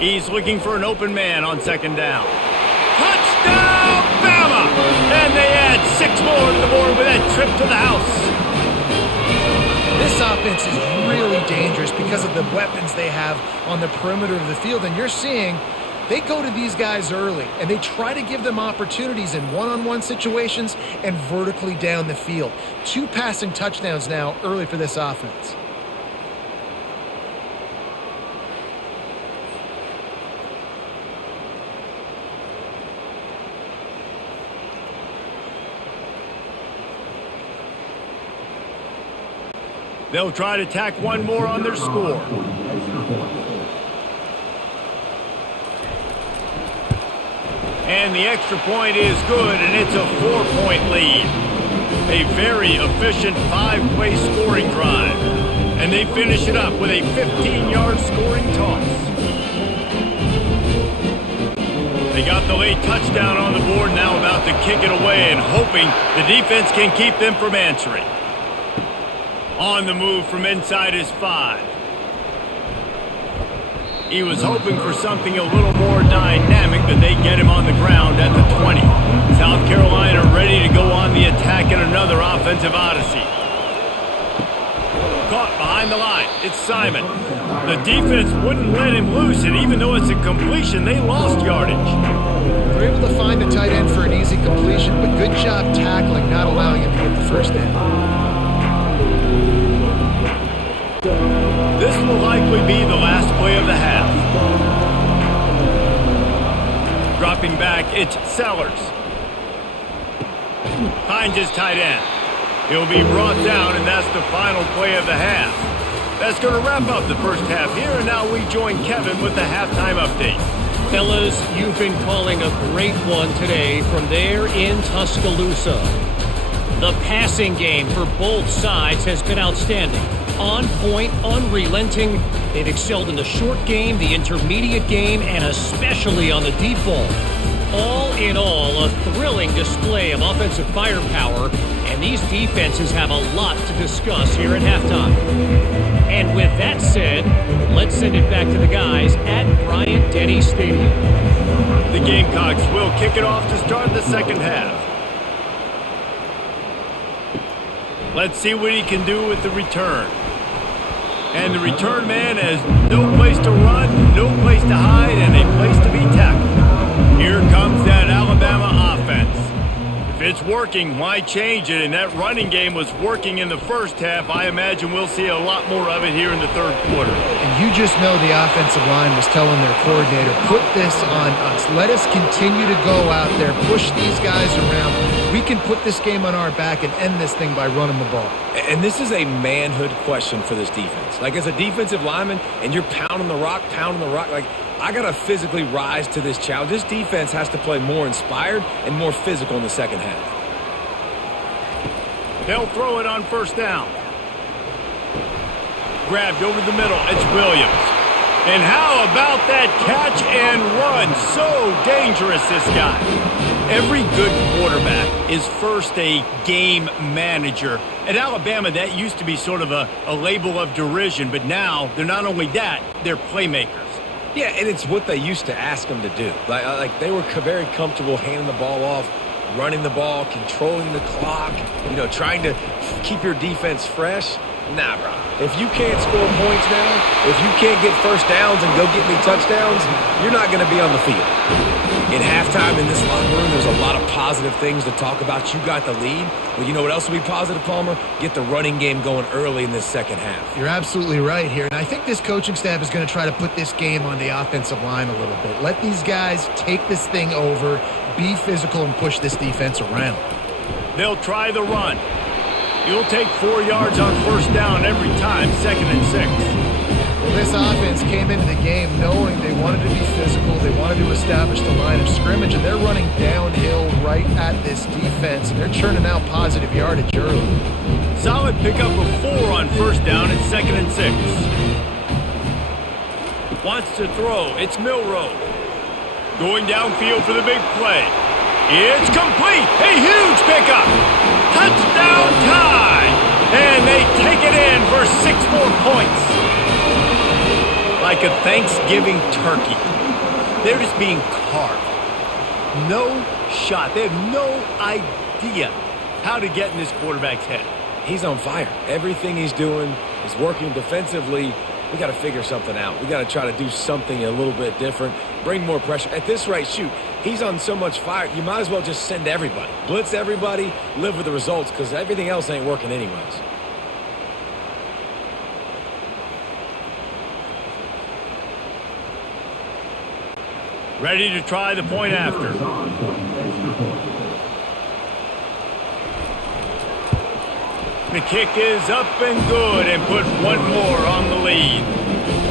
He's looking for an open man on 2nd down. Touchdown, Bama! And they add 6 more to the board with that trip to the house. This offense is really dangerous because of the weapons they have on the perimeter of the field. And you're seeing they go to these guys early, and they try to give them opportunities in one-on-one situations and vertically down the field. 2 passing touchdowns now early for this offense. They'll try to tack one more on their score. And the extra point is good, and it's a 4-point lead. A very efficient 5-play scoring drive. And they finish it up with a 15-yard scoring toss. They got the late touchdown on the board, now about to kick it away and hoping the defense can keep them from answering. On the move from inside his 5. He was hoping for something a little more dynamic, but they get him on the ground at the 20. South Carolina ready to go on the attack in another offensive odyssey. Caught behind the line. It's Simon. The defense wouldn't let him loose, and even though it's a completion, they lost yardage. They're able to find the tight end for an easy completion, but good job tackling, not allowing him to get the first down. This will likely be the last play of the half. Dropping back, it's Sellers. Finds his tight end. He'll be brought down, and that's the final play of the half. That's going to wrap up the first half here, and now we join Kevin with the halftime update. Fellas, you've been calling a great one today from there in Tuscaloosa. The passing game for both sides has been outstanding. On point, unrelenting. They've excelled in the short game, the intermediate game, and especially on the deep ball. All in all, a thrilling display of offensive firepower, and these defenses have a lot to discuss here at halftime. And with that said, let's send it back to the guys at Bryant-Denny Stadium. The Gamecocks will kick it off to start the second half. Let's see what he can do with the return. And the return man has no place to run, no place to hide, and a place to be tackled. Here comes that Alabama offense. If it's working, why change it? And that running game was working in the first half. I imagine we'll see a lot more of it here in the third quarter. And you just know the offensive line was telling their coordinator, put this on us. Let us continue to go out there, push these guys around. We can put this game on our back and end this thing by running the ball. And this is a manhood question for this defense. Like, as a defensive lineman, and you're pounding the rock, like, I got to physically rise to this challenge. This defense has to play more inspired and more physical in the second half. They'll throw it on first down. Grabbed over the middle. It's Williams. And how about that catch and run? So dangerous, this guy. Every good quarterback is first a game manager. At Alabama, that used to be sort of a label of derision, but now they're not only that, they're playmakers. Yeah, and it's what they used to ask them to do. Like they were very comfortable handing the ball off, running the ball, controlling the clock, trying to keep your defense fresh. Nah, bro. If you can't score points now, if you can't get first downs and go get me touchdowns, you're not going to be on the field. In halftime in this locker room, there's a lot of positive things to talk about. You got the lead. Well, you know what else will be positive, Palmer? Get the running game going early in this second half. You're absolutely right here. And I think this coaching staff is going to try to put this game on the offensive line a little bit. Let these guys take this thing over, be physical, and push this defense around. They'll try the run. You'll take 4 yards on first down every time, 2nd and 6. Well, this offense came into the game knowing they wanted to be physical, they wanted to establish the line of scrimmage, and they're running downhill right at this defense, and they're churning out positive yardage early. Solid pickup of 4 on first down at 2nd and 6. Wants to throw. It's Milroe. Going downfield for the big play. It's complete. A huge pickup. Touchdown tie. And they take it in for 6 more points. Like a Thanksgiving turkey. They're just being carved. No shot. They have no idea how to get in this quarterback's head. He's on fire. Everything he's doing is working defensively. We got to figure something out. We got to try to do something a little bit different. Bring more pressure. At this rate, shoot, he's on so much fire, you might as well just send everybody. Blitz everybody, live with the results, because everything else ain't working anyways. Ready to try the point after. The kick is up and good and put 1 more on the lead.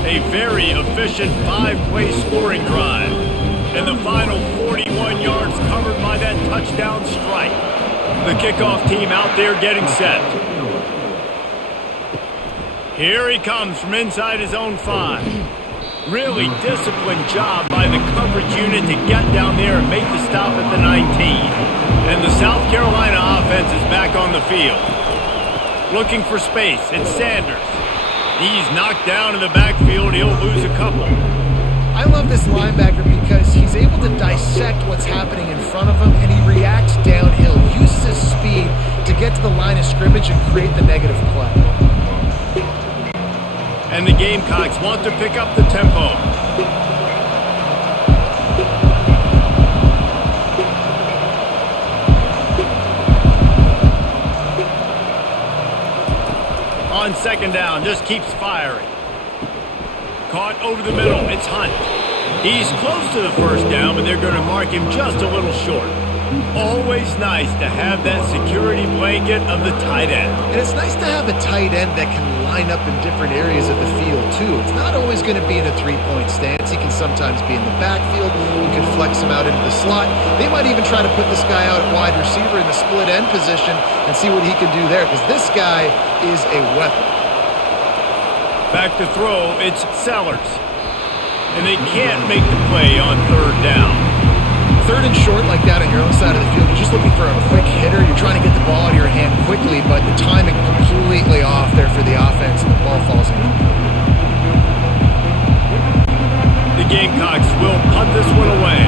A very efficient 5-play scoring drive. And the final 41 yards covered by that touchdown strike. The kickoff team out there getting set. Here he comes from inside his own 5. Really disciplined job by the coverage unit to get down there and make the stop at the 19. And the South Carolina offense is back on the field. Looking for space, it's Sanders. He's knocked down in the backfield. He'll lose a couple. I love this linebacker because he's able to dissect what's happening in front of him, and he reacts downhill, uses his speed to get to the line of scrimmage and create the negative play. And the Gamecocks want to pick up the tempo. On second down, just keeps firing. Caught over the middle, it's Hunt. He's close to the first down, but they're going to mark him just a little short. Always nice to have that security blanket of the tight end. And it's nice to have a tight end that can line up in different areas of the field, too. It's not always going to be in a 3-point stance. He can sometimes be in the backfield. You can flex him out into the slot. They might even try to put this guy out at wide receiver in the split end position and see what he can do there, because this guy is a weapon. Back to throw, it's Sellers. And they can't make the play on third down. Third and short like that on your own side of the field, you're just looking for a quick hitter. You're trying to get the ball out of your hand quickly, but the timing completely off there for the offense, and the ball falls in. The Gamecocks will punt this one away.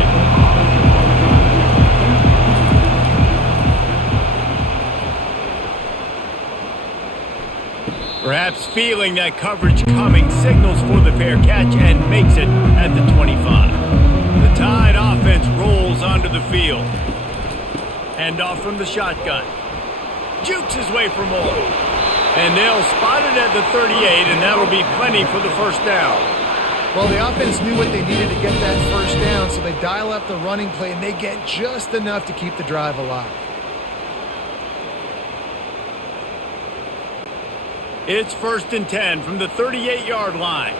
Perhaps feeling that coverage coming, signals for the fair catch and makes it at the 25. The Tide offense rolls onto the field. Hand off from the shotgun. Jukes his way for more. And they'll spot it at the 38, and that'll be plenty for the first down. Well, the offense knew what they needed to get that first down, so they dial up the running play, and they get just enough to keep the drive alive. It's 1st and 10 from the 38-yard line.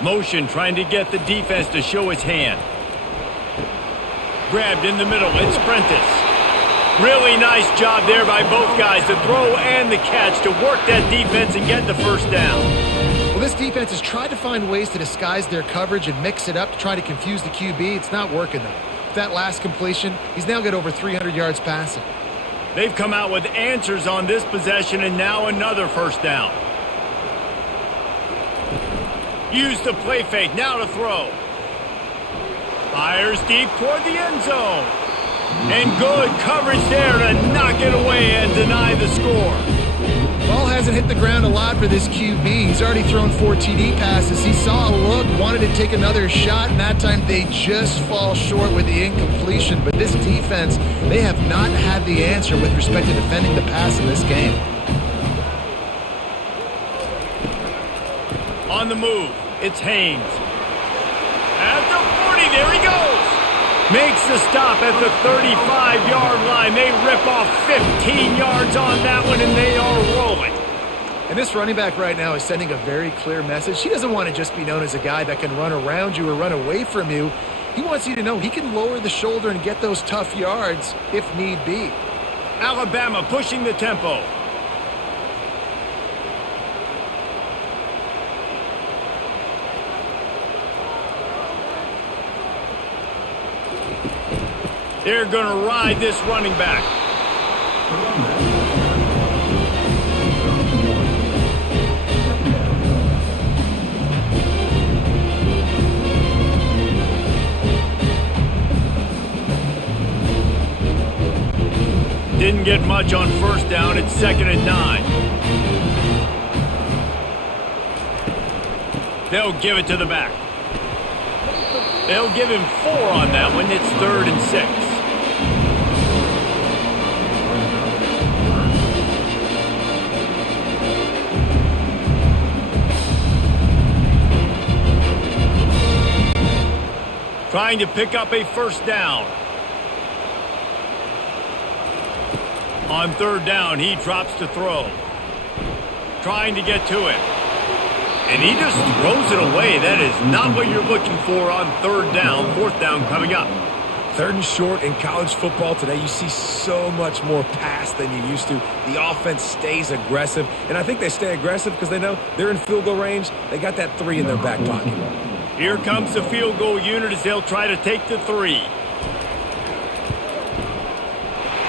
Motion trying to get the defense to show its hand. Grabbed in the middle, it's Prentice. Really nice job there by both guys to throw and the catch to work that defense and get the first down. Well, this defense has tried to find ways to disguise their coverage and mix it up to try to confuse the QB. It's not working, though. With that last completion, he's now got over 300 yards passing. They've come out with answers on this possession, and now another first down. Use the play fake, now to throw. Fires deep toward the end zone. And good coverage there to knock it away and deny the score. Ball hasn't hit the ground a lot for this QB. He's already thrown 4 TD passes. He saw a look, wanted to take another shot, and that time they just fall short with the incompletion. But this defense, they have not had the answer with respect to defending the pass in this game. On the move, it's Haynes. At the 40, there he goes. Makes the stop at the 35-yard line. They rip off 15 yards on that one, and they are rolling. And this running back right now is sending a very clear message. He doesn't want to just be known as a guy that can run around you or run away from you. He wants you to know he can lower the shoulder and get those tough yards if need be. Alabama pushing the tempo. They're going to ride this running back. Didn't get much on first down. It's 2nd and 9. They'll give it to the back. They'll give him 4 on that one. It's 3rd and 6. Trying to pick up a first down. On 3rd down, he drops to throw. Trying to get to it. And he just throws it away. That is not what you're looking for on 3rd down. 4th down coming up. 3rd and short in college football today, you see so much more pass than you used to. The offense stays aggressive, and I think they stay aggressive because they know they're in field goal range. They got that 3 in their back pocket. Here comes the field goal unit as they'll try to take the 3.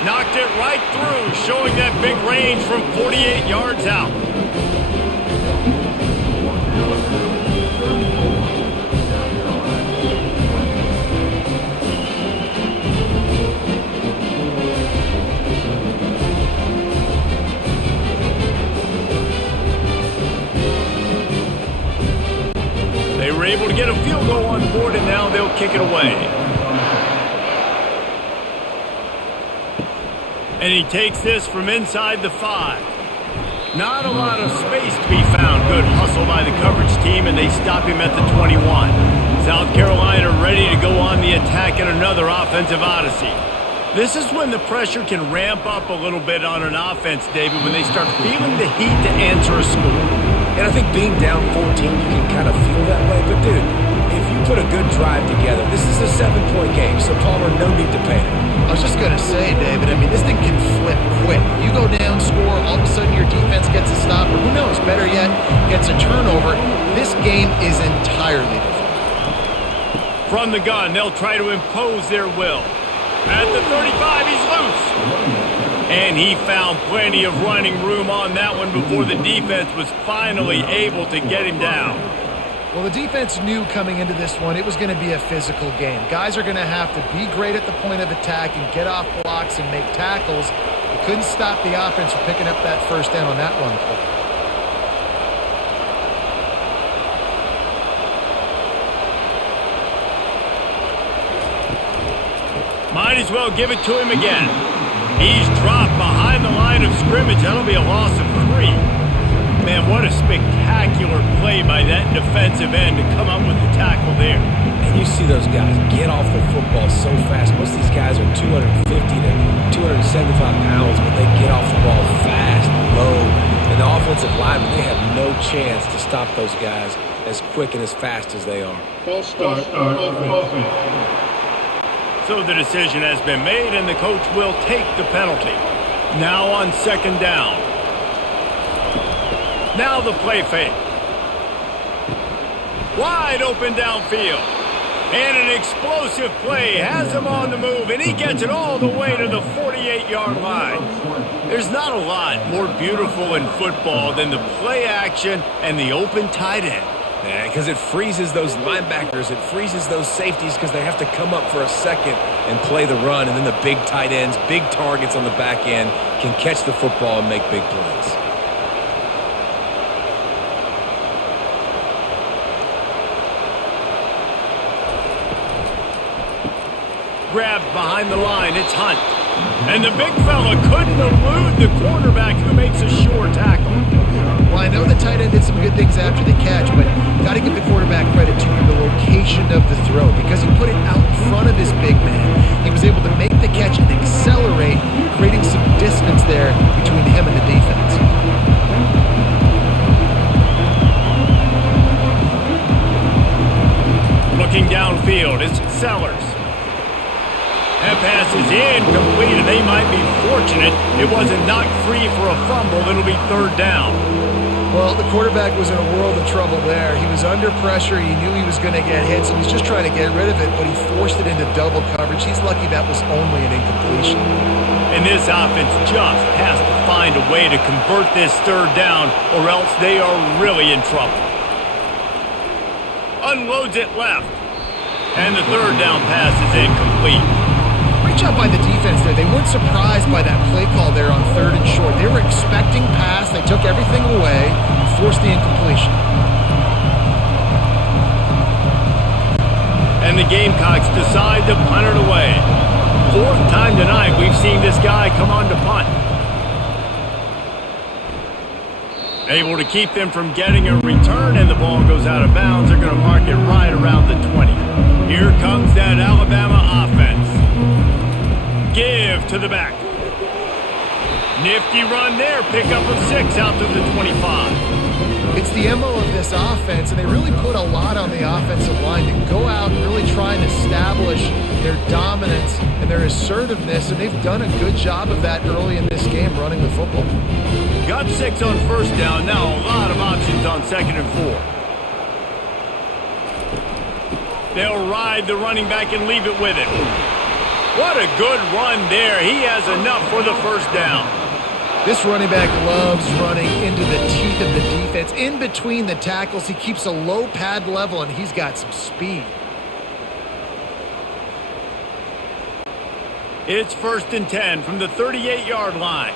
Knocked it right through, showing that big range from 48 yards out. They were able to get a field goal on the board, and now they'll kick it away. And he takes this from inside the 5. Not a lot of space to be found. Good hustle by the coverage team, and they stop him at the 21. South Carolina ready to go on the attack in another offensive odyssey. This is when the pressure can ramp up a little bit on an offense, David, when they start feeling the heat to answer a score. And I think being down 14, you can kind of feel that way. But, dude, if you put a good drive together, this is a 7-point game, so Palmer, no need to panic. I was just going to say, David, I mean, this thing can flip quick. You go down, score, all of a sudden your defense gets a stop, or who knows, better yet, gets a turnover. This game is entirely different. From the gun, they'll try to impose their will. At the 35, he's loose. And he found plenty of running room on that one before the defense was finally able to get him down. Well, the defense knew coming into this one it was going to be a physical game. Guys are going to have to be great at the point of attack and get off blocks and make tackles. They couldn't stop the offense from picking up that first down on that one play. Might as well give it to him again. He's dropped behind the line of scrimmage. That'll be a loss of 3. Man, what a spectacular play by that defensive end to come up with the tackle there. And you see those guys get off the football so fast. Most of these guys are 250 to 275 pounds, but they get off the ball fast, low. And the offensive linemen, they have no chance to stop those guys as quick and as fast as they are. False start. So the decision has been made, and the coach will take the penalty. Now on 2nd down. Now the play fake. Wide open downfield. And an explosive play has him on the move, and he gets it all the way to the 48-yard line. There's not a lot more beautiful in football than the play action and the open tight end. Yeah, because it freezes those linebackers. It freezes those safeties because they have to come up for a second and play the run. And then the big tight ends, big targets on the back end can catch the football and make big plays. grabbed behind the line. It's Hunt. And the big fella couldn't elude the quarterback who makes a sure tackle. Well, I know the tight end did some good things after the catch, but got to give the quarterback credit to the location of the throw because he put it out in front of his big man. He was able to make the catch and accelerate, creating some distance there between him and the defense. Looking downfield, it's Sellers. That pass is incomplete, and they might be fortunate it wasn't knocked free for a fumble. It'll be third down. Well, the quarterback was in a world of trouble there. He was under pressure. He knew he was going to get hit, so he's just trying to get rid of it, but he forced it into double coverage. He's lucky that was only an incompletion. And this offense just has to find a way to convert this third down, or else they are really in trouble. Unloads it left. And the third down pass is incomplete. Great job by the defense there. They weren't surprised by that play call there on 3rd and short. They were expecting pass. They took everything away and forced the incompletion. And the Gamecocks decide to punt it away. 4th time tonight we've seen this guy come on to punt. Able to keep them from getting a return, and the ball goes out of bounds. They're going to mark it right around the 20. Here comes that Alabama offense. Give to the back. Nifty run there. Pickup of 6 out to the 25. It's the MO of this offense, and they really put a lot on the offensive line to go out and really try and establish their dominance and their assertiveness, and they've done a good job of that early in this game running the football. Got 6 on first down. Now a lot of options on 2nd and 4. They'll ride the running back and leave it with him. What a good run there. He has enough for the first down. This running back loves running into the teeth of the defense. In between the tackles, he keeps a low pad level, and he's got some speed. It's 1st and 10 from the 38-yard line.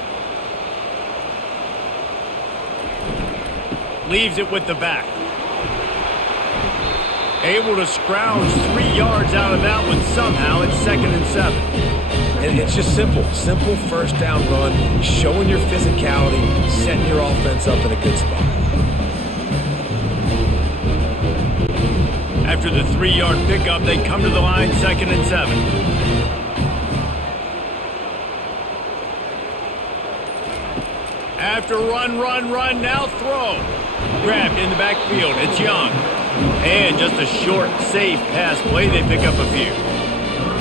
Leaves it with the back. Able to scrounge 3 yards out of that one somehow. It's 2nd and 7. And it's just simple. Simple first down run, showing your physicality, setting your offense up in a good spot. After the 3-yard pickup, they come to the line, 2nd and 7. After run, now throw. Grabbed in the backfield. It's Young. And just a short, safe pass play. They pick up a few.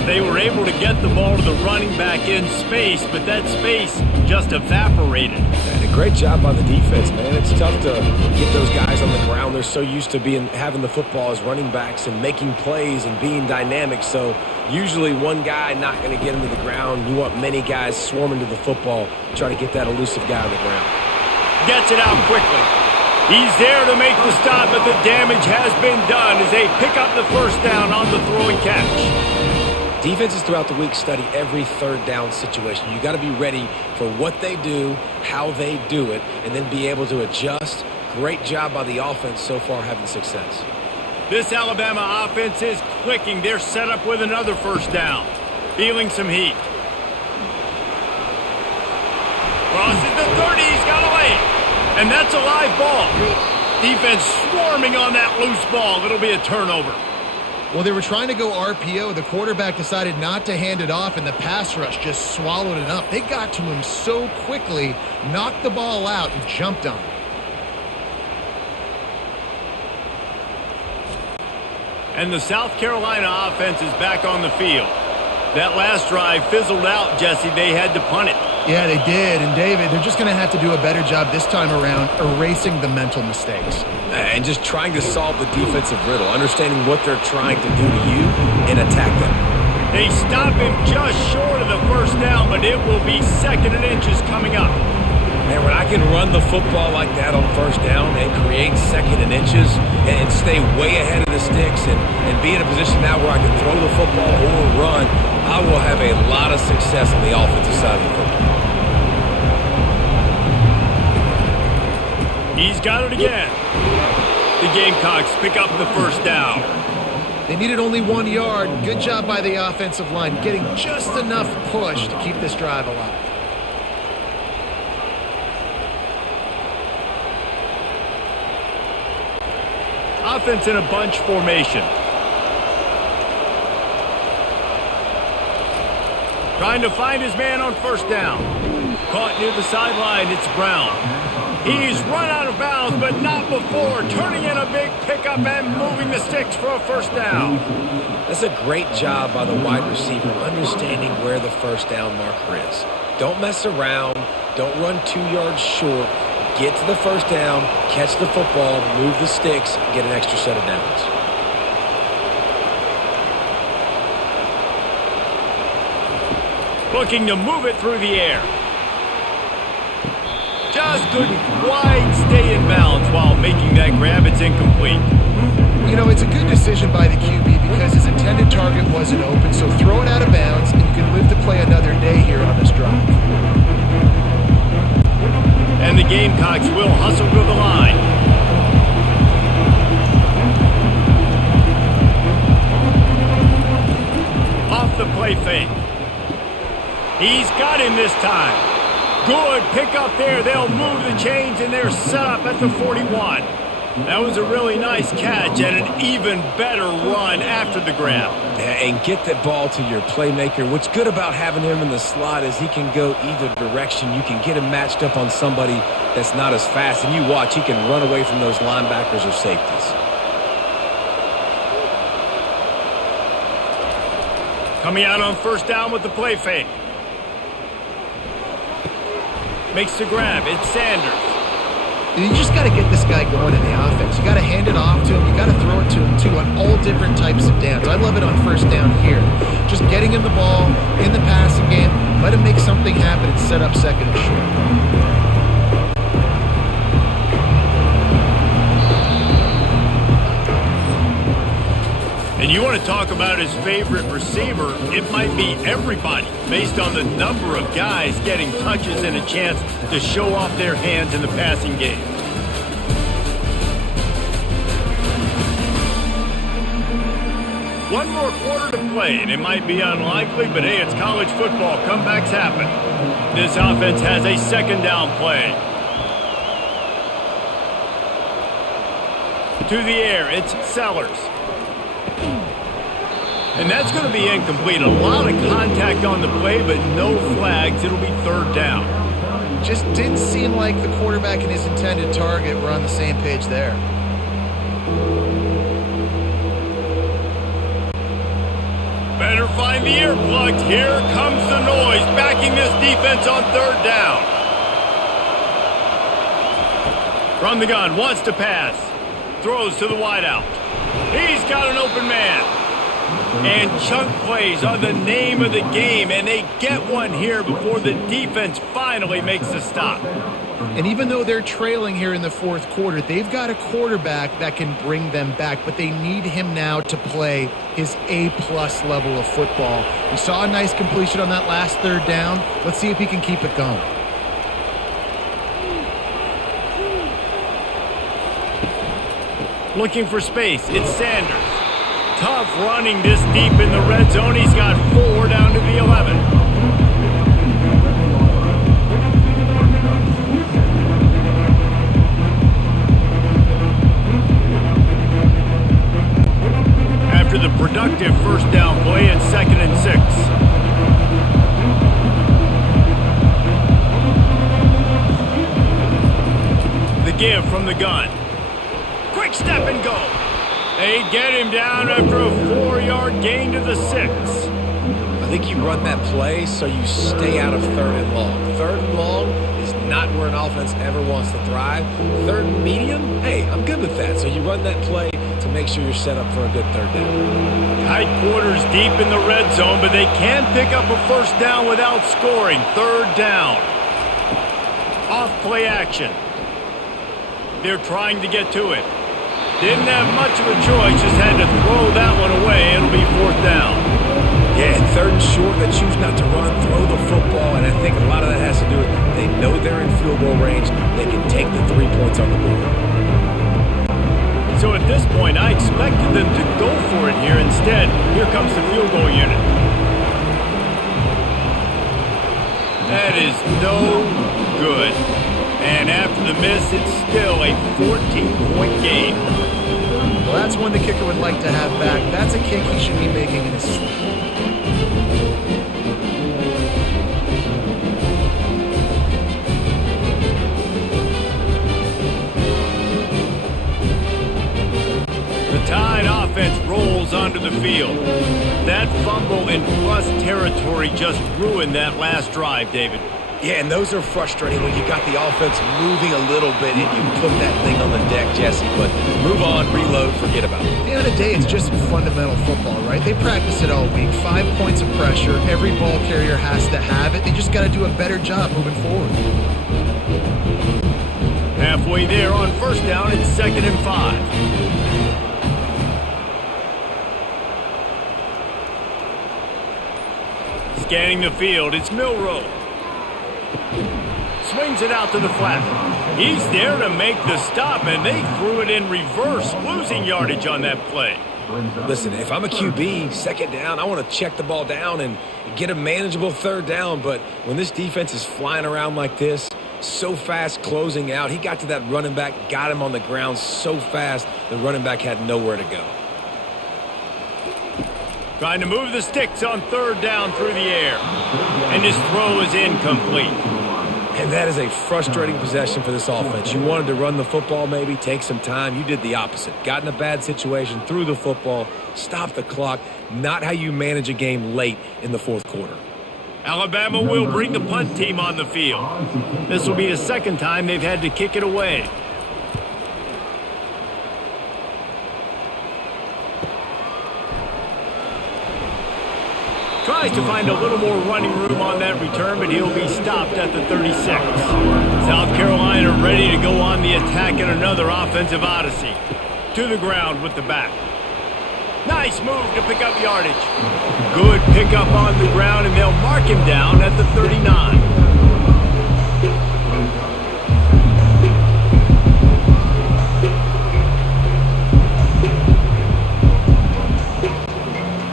They were able to get the ball to the running back in space, but that space just evaporated. And a great job by the defense, man. It's tough to get those guys on the ground. They're so used to having the football as running backs and making plays and being dynamic. So usually one guy not going to get him to the ground. You want many guys swarming to the football, try to get that elusive guy on the ground. Gets it out quickly. He's there to make the stop, but the damage has been done as they pick up the first down on the throwing catch. Defenses throughout the week study every third down situation. You got to be ready for what they do, how they do it, and then be able to adjust. Great job by the offense so far having success. This Alabama offense is clicking. They're set up with another first down. Feeling some heat. Crosses the 30. He's got away. And that's a live ball. Defense swarming on that loose ball. It'll be a turnover. Well, they were trying to go RPO. The quarterback decided not to hand it off, and the pass rush just swallowed it up. They got to him so quickly, knocked the ball out, and jumped on him. And the South Carolina offense is back on the field. That last drive fizzled out, Jesse. They had to punt it. Yeah, they did. And, David, they're just going to have to do a better job this time around erasing the mental mistakes. And just trying to solve the defensive riddle, understanding what they're trying to do to you and attack them. They stop him just short of the first down, but it will be 2nd and inches coming up. Man, when I can run the football like that on first down and create 2nd and inches and stay way ahead of the sticks and be in a position now where I can throw the football or run, I will have a lot of success on the offensive side of the football. He's got it again. The Gamecocks pick up the first down. They needed only 1 yard. Good job by the offensive line, getting just enough push to keep this drive alive. Offense in a bunch formation. Trying to find his man on first down. Caught near the sideline, it's Brown. He's run out of bounds, but not before turning in a big pickup and moving the sticks for a first down. That's a great job by the wide receiver, understanding where the first down marker is. Don't mess around. Don't run 2 yards short. Get to the first down, catch the football, move the sticks, get an extra set of downs. Looking to move it through the air. Just couldn't quite stay in bounds while making that grab. It's incomplete. You know, it's a good decision by the QB because his intended target wasn't open, so throw it out of bounds, and you can live to play another day here on this drive. And the Gamecocks will hustle to the line. Off the play fake. He's got him this time. Good pickup there. They'll move the chains, and they're set up at the 41. That was a really nice catch and an even better run after the grab. Yeah, and get that ball to your playmaker. What's good about having him in the slot is he can go either direction. You can get him matched up on somebody that's not as fast, and you watch, he can run away from those linebackers or safeties. Coming out on first down with the play fake. Makes the grab. It's Sanders. You just got to get this guy going in the offense. You got to hand it off to him. You got to throw it to him, too, on all different types of downs. I love it on first down here. Just getting him the ball in the passing game. Let him make something happen and set up second and short. And you want to talk about his favorite receiver, it might be everybody based on the number of guys getting touches and a chance to show off their hands in the passing game. One more quarter to play, and it might be unlikely, but hey, it's college football. Comebacks happen. This offense has a second down play. To the air, it's Sellers. And that's going to be incomplete. A lot of contact on the play, but no flags. It'll be third down. Just didn't seem like the quarterback and his intended target were on the same page there. Better find the earplugs. Here comes the noise, backing this defense on third down. From the gun, wants to pass. Throws to the wideout. He's got an open man. And chunk plays are the name of the game, and they get one here before the defense finally makes the stop. And even though they're trailing here in the fourth quarter, they've got a quarterback that can bring them back, but they need him now to play his A-plus level of football. We saw a nice completion on that last third down. Let's see if he can keep it going. Looking for space, it's Sanders. Tough running this deep in the red zone. He's got 4 down to the 11. After the productive first down play, it's 2nd and 6. The give from the gun. Quick step and go. They get him down after a 4-yard gain to the 6. I think you run that play so you stay out of third and long. Third and long is not where an offense ever wants to thrive. Third and medium, hey, I'm good with that. So you run that play to make sure you're set up for a good third down. Tight quarters deep in the red zone, but they can pick up a first down without scoring. Third down. Off play action. They're trying to get to it. Didn't have much of a choice, just had to throw that one away. It'll be 4th down. Yeah, and 3rd and short, they choose not to run, throw the football, and I think a lot of that has to do with they know they're in field goal range. They can take the 3 points on the board. So at this point, I expected them to go for it here. Instead, here comes the field goal unit. That is no good. And after the miss, it's still a 14-point game. Well, that's one the kicker would like to have back. That's a kick he should be making in his sleep. The Tide offense rolls onto the field. That fumble in plus territory just ruined that last drive, David. Yeah, and those are frustrating when you got the offense moving a little bit and you put that thing on the deck, Jesse. But move on, reload, forget about it. At the end of the day, it's just fundamental football, right? They practice it all week. 5 points of pressure. Every ball carrier has to have it. They just got to do a better job moving forward. Halfway there on first down, it's 2nd and 5. Scanning the field, it's Milroe. Swings it out to the flat. He's there to make the stop, and they threw it in reverse, losing yardage on that play. Listen, if I'm a QB, 2nd down, I want to check the ball down and get a manageable 3rd down. But when this defense is flying around like this, so fast closing out, he got to that running back, got him on the ground so fast, the running back had nowhere to go. Trying to move the sticks on 3rd down through the air. And his throw is incomplete. And that is a frustrating possession for this offense. You wanted to run the football, maybe take some time. You did the opposite. Got in a bad situation, threw the football, stopped the clock. Not how you manage a game late in the 4th quarter. Alabama will bring the punt team on the field. This will be the 2nd time they've had to kick it away. Tries to find a little more running room on that return, but he'll be stopped at the 36. South Carolina ready to go on the attack in another offensive odyssey. To the ground with the back. Nice move to pick up yardage. Good pickup on the ground, and they'll mark him down at the 39.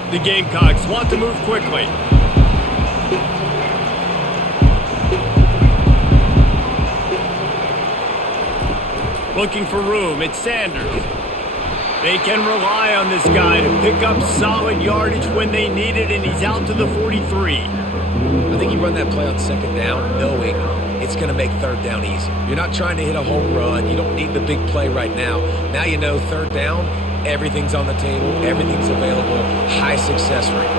The Gamecocks want to move quickly. Looking for room, it's Sanders. They can rely on this guy to pick up solid yardage when they need it, and he's out to the 43. I think you run that play on 2nd down knowing it's going to make 3rd down easier. You're not trying to hit a home run. You don't need the big play right now. Now you know 3rd down, everything's on the table, everything's available, high success rate.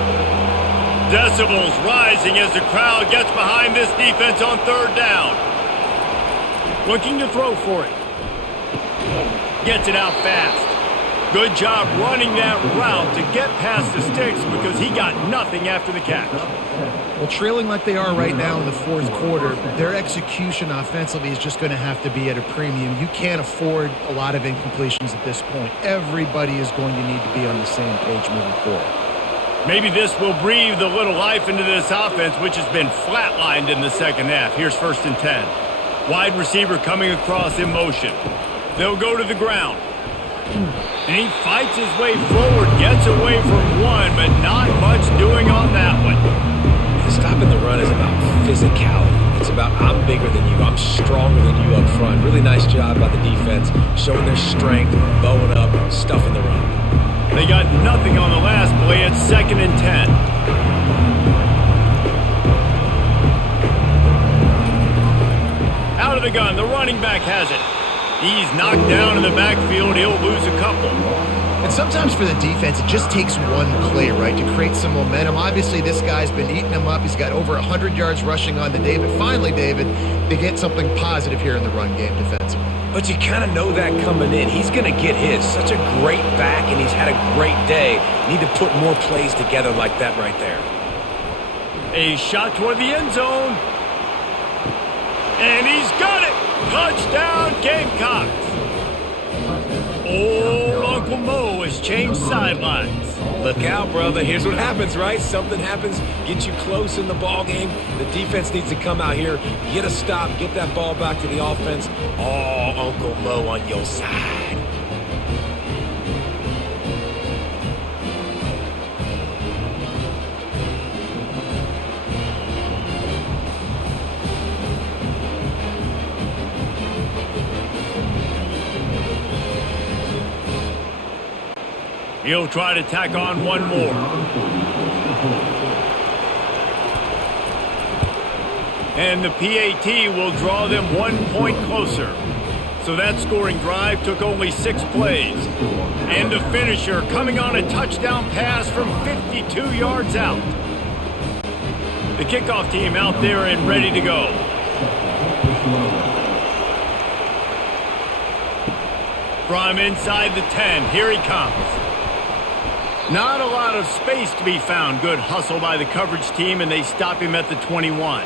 Decibels rising as the crowd gets behind this defense on 3rd down. Looking to throw for it. Gets it out fast. Good job running that route to get past the sticks because he got nothing after the catch. Well, trailing like they are right now in the 4th quarter, their execution offensively is just going to have to be at a premium. You can't afford a lot of incompletions at this point. Everybody is going to need to be on the same page moving forward. Maybe this will breathe a little life into this offense, which has been flatlined in the 2nd half. Here's 1st and 10. Wide receiver coming across in motion. They'll go to the ground. And he fights his way forward, gets away from one, but not much doing on that one. Stopping the run is about physicality. It's about I'm bigger than you, I'm stronger than you up front. Really nice job by the defense, showing their strength, bowing up, stuffing the run. They got nothing on the last play. It's 2nd and 10. Out of the gun, the running back has it. He's knocked down in the backfield. He'll lose a couple. And sometimes for the defense, it just takes one play, right, to create some momentum. Obviously, this guy's been eating them up. He's got over 100 yards rushing on the day. But finally, David, they get something positive here in the run game defensively. But you kind of know that coming in. He's going to get his. Such a great back, and he's had a great day. Need to put more plays together like that right there. A shot toward the end zone. And he's got it. Touchdown, Gamecocks. Old Uncle Mo has changed sidelines. Look out, brother. Here's what happens, right? Something happens, get you close in the ball game. The defense needs to come out here, get a stop, get that ball back to the offense. Oh, Uncle Mo on your side. He'll try to tack on one more. And the PAT will draw them 1 point closer. So that scoring drive took only 6 plays. And the finisher coming on a touchdown pass from 52 yards out. The kickoff team out there and ready to go. From inside the 10, here he comes. Not a lot of space to be found. Good hustle by the coverage team, and they stop him at the 21.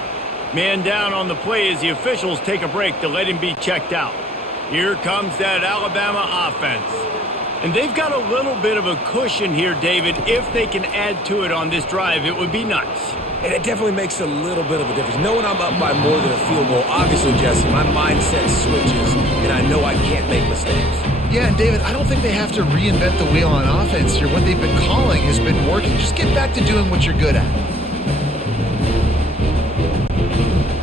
Man down on the play as the officials take a break to let him be checked out. Here comes that Alabama offense. And they've got a little bit of a cushion here, David. If they can add to it on this drive, it would be nice. And it definitely makes a little bit of a difference. Knowing I'm up by more than a field goal, obviously, Jesse, my mindset switches, and I know I can't make mistakes. Yeah, and David, I don't think they have to reinvent the wheel on offense here. What they've been calling has been working. Just get back to doing what you're good at.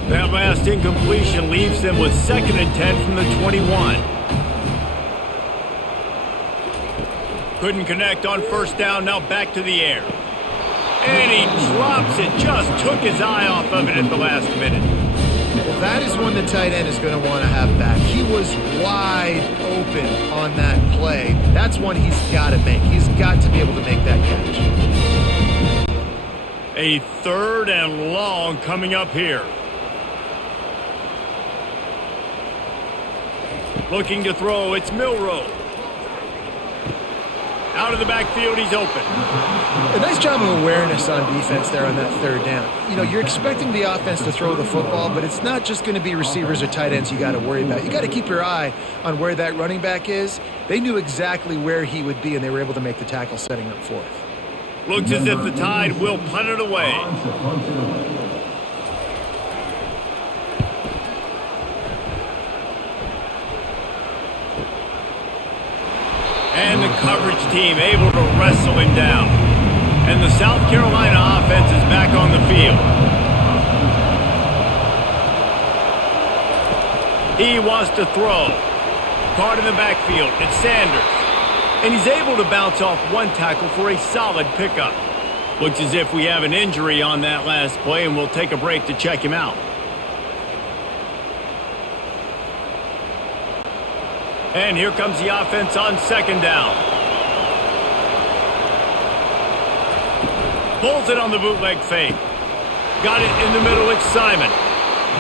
That last incompletion leaves them with 2nd and 10 from the 21. Couldn't connect on first down, now back to the air. And he drops it, just took his eye off of it at the last minute. Well, that is one the tight end is going to want to have back. He was wide open on that play. That's one he's got to make. He's got to be able to make that catch. A 3rd and long coming up here. Looking to throw, it's Milroe. Out of the backfield, he's open. A nice job of awareness on defense there on that 3rd down. You know, you're expecting the offense to throw the football, but it's not just going to be receivers or tight ends you got to worry about. You got to keep your eye on where that running back is. They knew exactly where he would be, and they were able to make the tackle setting up 4th. Looks as if the Tide will punt it away. And the coverage team able to wrestle him down. And the South Carolina offense is back on the field. He wants to throw. Caught in the backfield. It's Sanders. And he's able to bounce off one tackle for a solid pickup. Looks as if we have an injury on that last play, and we'll take a break to check him out. And here comes the offense on 2nd down. Pulls it on the bootleg fake. Got it in the middle, it's Simon.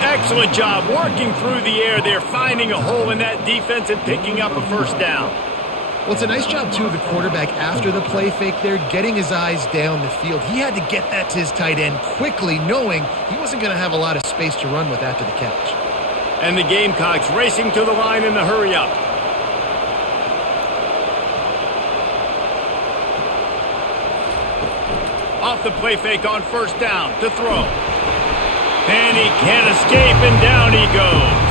Excellent job working through the air there, finding a hole in that defense and picking up a 1st down. Well, it's a nice job, too, of the quarterback after the play fake there, getting his eyes down the field. He had to get that to his tight end quickly, knowing he wasn't going to have a lot of space to run with after the catch. And the Gamecocks racing to the line in the hurry-up. Off the play fake on 1st down to throw. And he can't escape, and down he goes.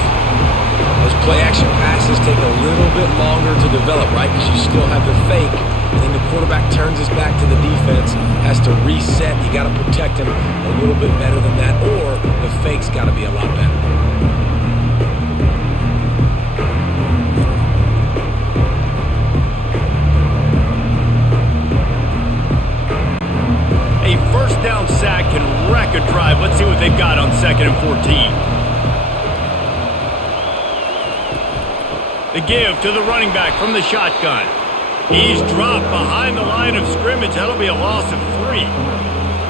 Those play-action passes take a little bit longer to develop, right? Because you still have the fake, and then the quarterback turns his back to the defense, has to reset. You got to protect him a little bit better than that, or the fake's got to be a lot better. A 1st down sack can wreck a drive. Let's see what they've got on 2nd and 14. The give to the running back from the shotgun. He's dropped behind the line of scrimmage. That'll be a loss of 3.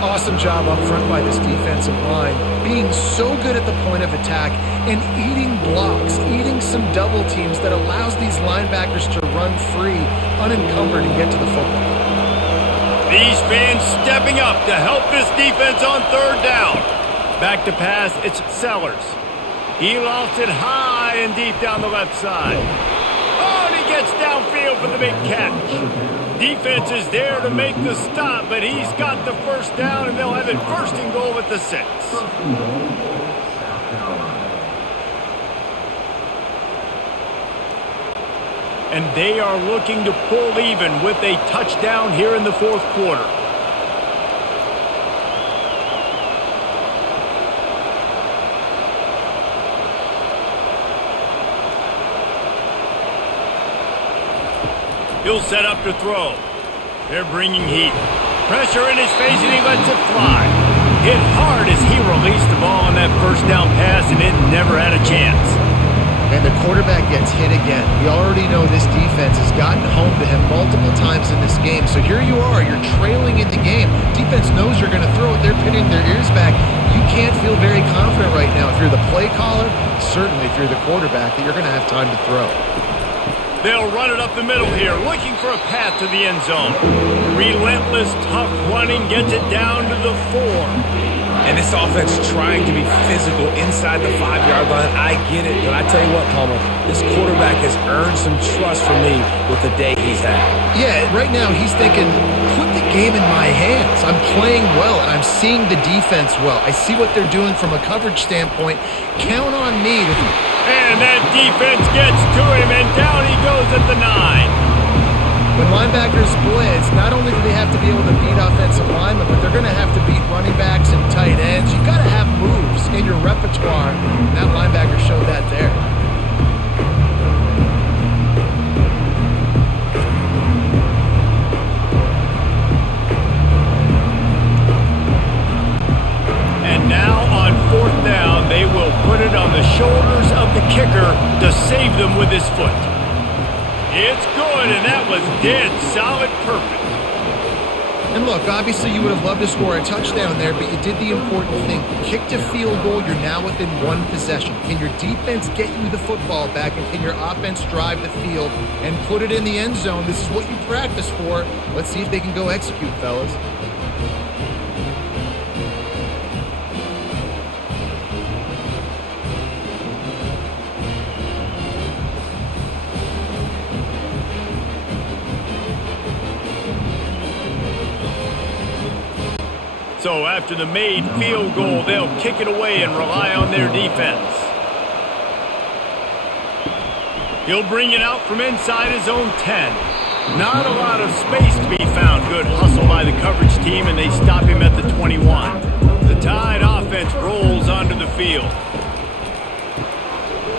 Awesome job up front by this defensive line, being so good at the point of attack and eating blocks, eating some double teams that allows these linebackers to run free, unencumbered, and get to the football. These fans stepping up to help this defense on 3rd down. Back to pass, it's Sellers. He lofts it high and deep down the left side. Oh, and he gets downfield for the big catch. Defense is there to make the stop, but he's got the 1st down, and they'll have it 1st and goal at the 6. And they are looking to pull even with a touchdown here in the 4th quarter. He'll set up to throw. They're bringing heat. Pressure in his face, and he lets it fly. Hit hard as he released the ball on that first down pass, and it never had a chance. And the quarterback gets hit again. We already know this defense has gotten home to him multiple times in this game. So here you are, you're trailing in the game. Defense knows you're going to throw it. They're pinning their ears back. You can't feel very confident right now if you're the play caller, certainly if you're the quarterback, that you're going to have time to throw. They'll run it up the middle here, looking for a path to the end zone. Relentless, tough running gets it down to the 4. And this offense trying to be physical inside the 5-yard line. I get it, but I tell you what, Palmer, this quarterback has earned some trust from me with the day he's had. Yeah, right now he's thinking, put the game in my hands. I'm playing well, and I'm seeing the defense well. I see what they're doing from a coverage standpoint. Count on me to... And that defense gets to him, and down he goes at the 9. When linebackers blitz, not only do they have to be able to beat offensive linemen, but they're going to have to beat running backs and tight ends. You've got to have moves in your repertoire. That linebacker showed that there. And now on 4th down, they will put it on the shoulders of the kicker to save them with his foot. It's good, and that was dead solid perfect. And look, obviously you would have loved to score a touchdown there, but you did the important thing. Kicked a field goal, you're now within one possession. Can your defense get you the football back, and can your offense drive the field and put it in the end zone? This is what you practice for. Let's see if they can go execute, fellas. So after the made field goal, they'll kick it away and rely on their defense. He'll bring it out from inside his own 10. Not a lot of space to be found. Good hustle by the coverage team, and they stop him at the 21. The Tide offense rolls onto the field.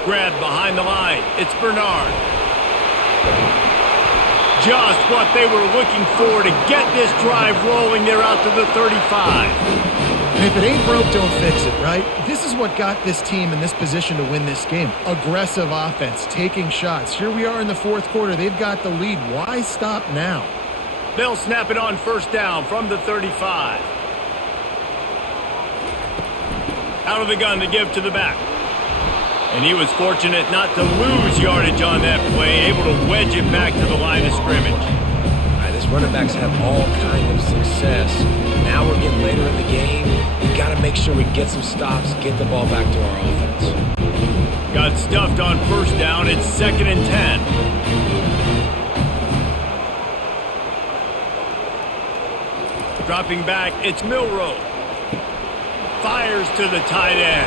Grabbed behind the line. It's Bernard. Just what they were looking for to get this drive rolling. They're out to the 35. And if it ain't broke, don't fix it, right? This is what got this team in this position to win this game. Aggressive offense, taking shots. Here we are in the 4th quarter. They've got the lead. Why stop now? They'll snap it on 1st down from the 35. Out of the gun to give to the back. And he was fortunate not to lose yardage on that play, able to wedge it back to the line of scrimmage. All right, this running backs have all kind of success. Now we're getting later in the game. We've got to make sure we get some stops, get the ball back to our offense. Got stuffed on 1st down. It's 2nd and 10. Dropping back, it's Milroe. Fires to the tight end.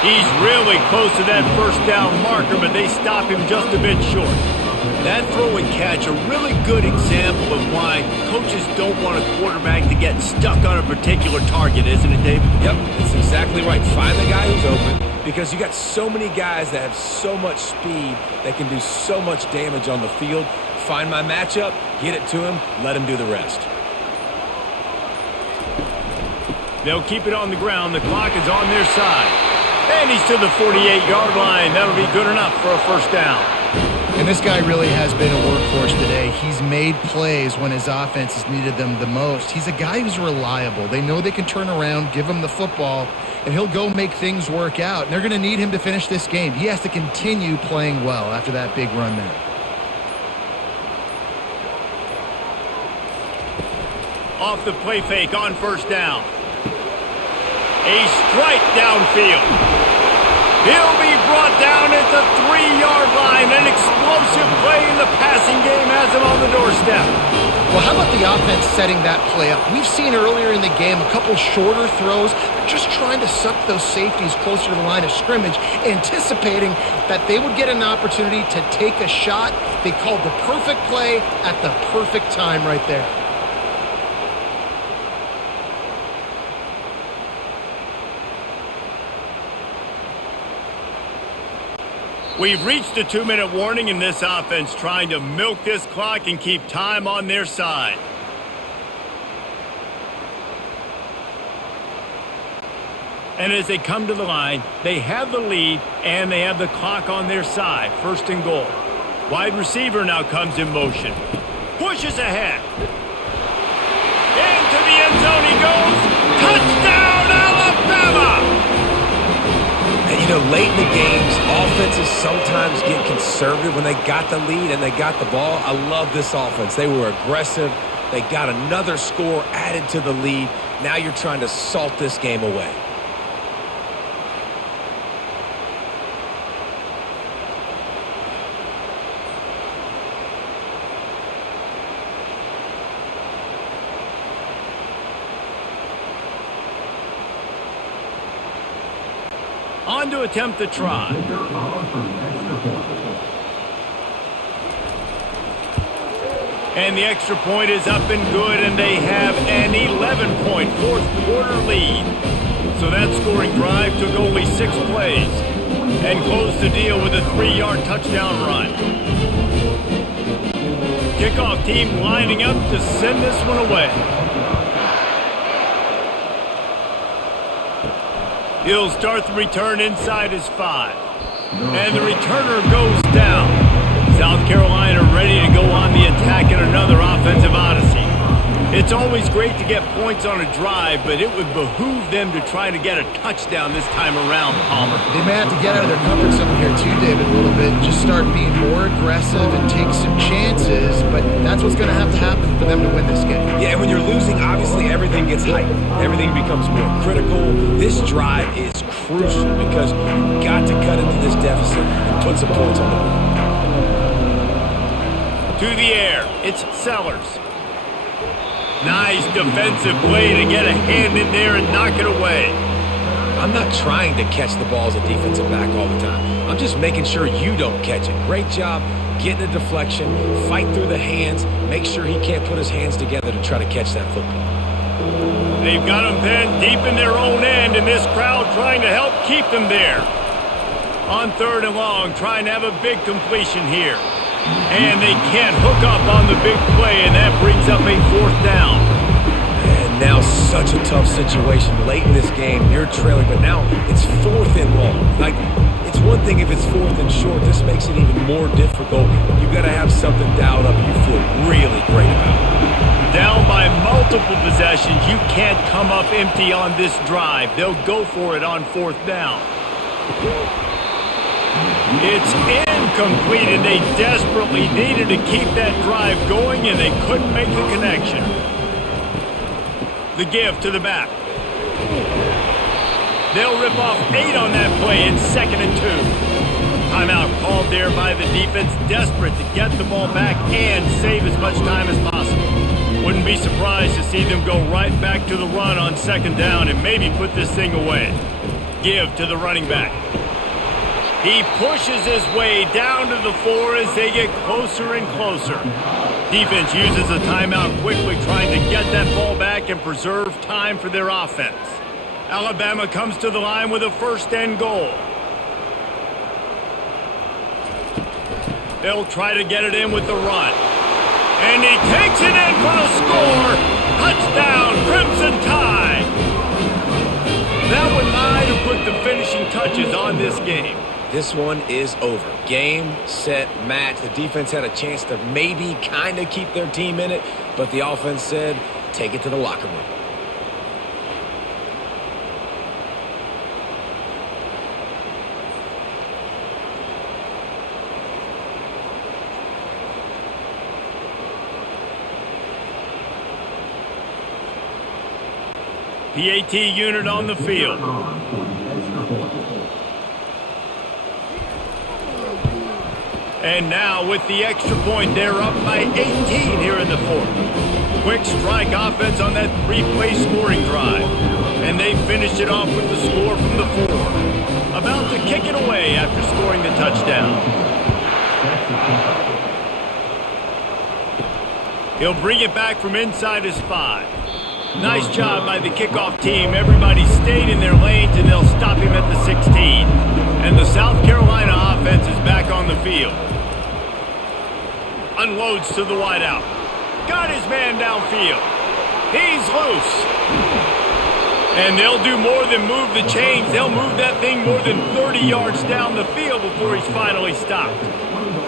He's really close to that 1st down marker, but they stop him just a bit short. That throw and catch, a really good example of why coaches don't want a quarterback to get stuck on a particular target, isn't it, David? Yep, that's exactly right. Find the guy who's open, because you got so many guys that have so much speed that can do so much damage on the field. Find my matchup, get it to him, let him do the rest. They'll keep it on the ground. The clock is on their side. And he's to the 48-yard line. That'll be good enough for a 1st down. And this guy really has been a workhorse today. He's made plays when his offense has needed them the most. He's a guy who's reliable. They know they can turn around, give him the football, and he'll go make things work out. And they're going to need him to finish this game. He has to continue playing well after that big run there. Off the play fake on 1st down. A strike downfield. He'll be brought down at the 3-yard line. An explosive play in the passing game has him on the doorstep. Well, how about the offense setting that play up? We've seen earlier in the game a couple shorter throws. They're just trying to suck those safeties closer to the line of scrimmage, anticipating that they would get an opportunity to take a shot. They called the perfect play at the perfect time right there. We've reached the 2-minute warning in this offense, trying to milk this clock and keep time on their side. And as they come to the line, they have the lead and they have the clock on their side. First and goal. Wide receiver now comes in motion. Pushes ahead. Into the end zone he goes. Touchdown, Alabama! And, you know, late in the games, offenses sometimes get conservative when they got the lead and they got the ball. I love this offense. They were aggressive. They got another score added to the lead. Now you're trying to salt this game away. On to attempt the try. And the extra point is up and good, and they have an 11-point fourth-quarter lead. So that scoring drive took only 6 plays and closed the deal with a 3-yard touchdown run. Kickoff team lining up to send this one away. He'll start the return inside his 5. And the returner goes down. South Carolina ready to go on the attack in another offensive odyssey. It's always great to get points on a drive, but it would behoove them to try to get a touchdown this time around, Palmer. They may have to get out of their comfort zone here too, David, a little bit. Just start being more aggressive and take some chances, but that's what's going to happen for them to win this game. Yeah, and when you're losing, obviously everything gets heightened. Everything becomes more critical. This drive is crucial because you've got to cut into this deficit and put some points on the board. To the air, it's Sellers. Nice defensive play to get a hand in there and knock it away. I'm not trying to catch the ball as a defensive back all the time. I'm just making sure you don't catch it. Great job getting a deflection, fight through the hands, make sure he can't put his hands together to try to catch that football. They've got him then deep in their own end, and this crowd trying to help keep them there. On 3rd and long, trying to have a big completion here. And they can't hook up on the big play, and that brings up a 4th down. And now such a tough situation. Late in this game, you're trailing, but now it's 4th and long. Like, it's one thing if it's 4th and short. This makes it even more difficult. You've got to have something dialed up you feel really great about. Down by multiple possessions, you can't come up empty on this drive. They'll go for it on 4th down. It's incomplete, and they desperately needed to keep that drive going, and they couldn't make the connection. The give to the back. They'll rip off 8 on that play in 2nd and 2. Timeout called there by the defense, desperate to get the ball back and save as much time as possible. Wouldn't be surprised to see them go right back to the run on 2nd down and maybe put this thing away. Give to the running back. He pushes his way down to the 4 as they get closer and closer. Defense uses a timeout quickly, trying to get that ball back and preserve time for their offense. Alabama comes to the line with a 1st and goal. They'll try to get it in with the run. And he takes it in for a score. Touchdown, Crimson Tide. That one might have put the finishing touches on this game. This one is over. Game, set, match. The defense had a chance to maybe kind of keep their team in it, but the offense said, take it to the locker room. PAT unit on the field. And now with the extra point, they're up by 18 here in the 4th. Quick strike offense on that 3-play scoring drive. And they finished it off with the score from the 4. About to kick it away after scoring the touchdown. He'll bring it back from inside his 5. Nice job by the kickoff team. Everybody stayed in their lanes, and they'll stop him at the 16. And the South Carolina offense is back on the field. Unloads to the wideout. Got his man downfield. He's loose. And they'll do more than move the chains. They'll move that thing more than 30 yards down the field before he's finally stopped.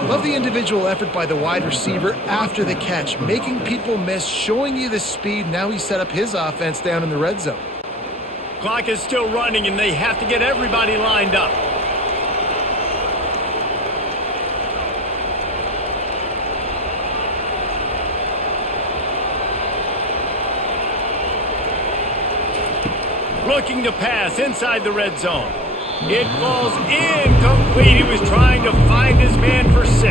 Love the individual effort by the wide receiver after the catch, making people miss, showing you the speed. Now he set up his offense down in the red zone. Clock is still running, and they have to get everybody lined up. Looking to pass inside the red zone. It falls incomplete. He was trying to find his man for 6.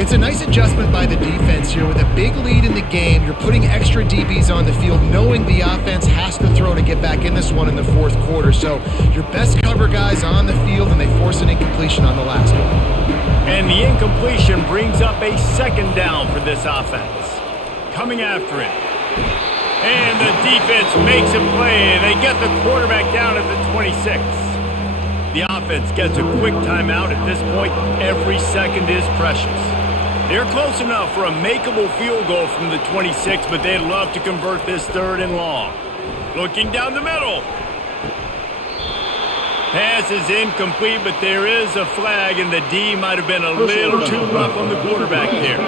It's a nice adjustment by the defense here. With a big lead in the game, you're putting extra DBs on the field, knowing the offense has to throw to get back in this one in the fourth quarter. So your best cover guys on the field, and they force an incompletion on the last one. And the incompletion brings up a second down for this offense. Coming after it. And the defense makes a play, and they get the quarterback down at the 26. The offense gets a quick timeout. At this point, every second is precious. They're close enough for a makeable field goal from the 26, but they'd love to convert this 3rd and long. Looking down the middle. Pass is incomplete, but there is a flag, and the D might have been a little too rough on the quarterback there.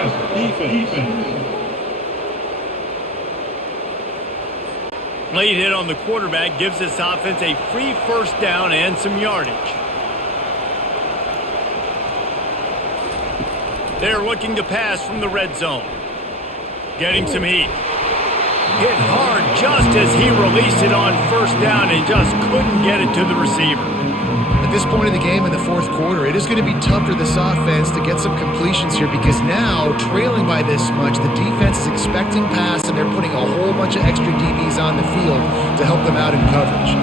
Late hit on the quarterback gives this offense a free first down and some yardage. They're looking to pass from the red zone. Getting some heat. Hit hard just as he released it on first down and just couldn't get it to the receiver. At this point in the game in the fourth quarter, it is going to be tough for this offense to get some completions here, because now, trailing by this much, the defense is expecting pass, and they're putting a whole bunch of extra DBs on the field to help them out in coverage.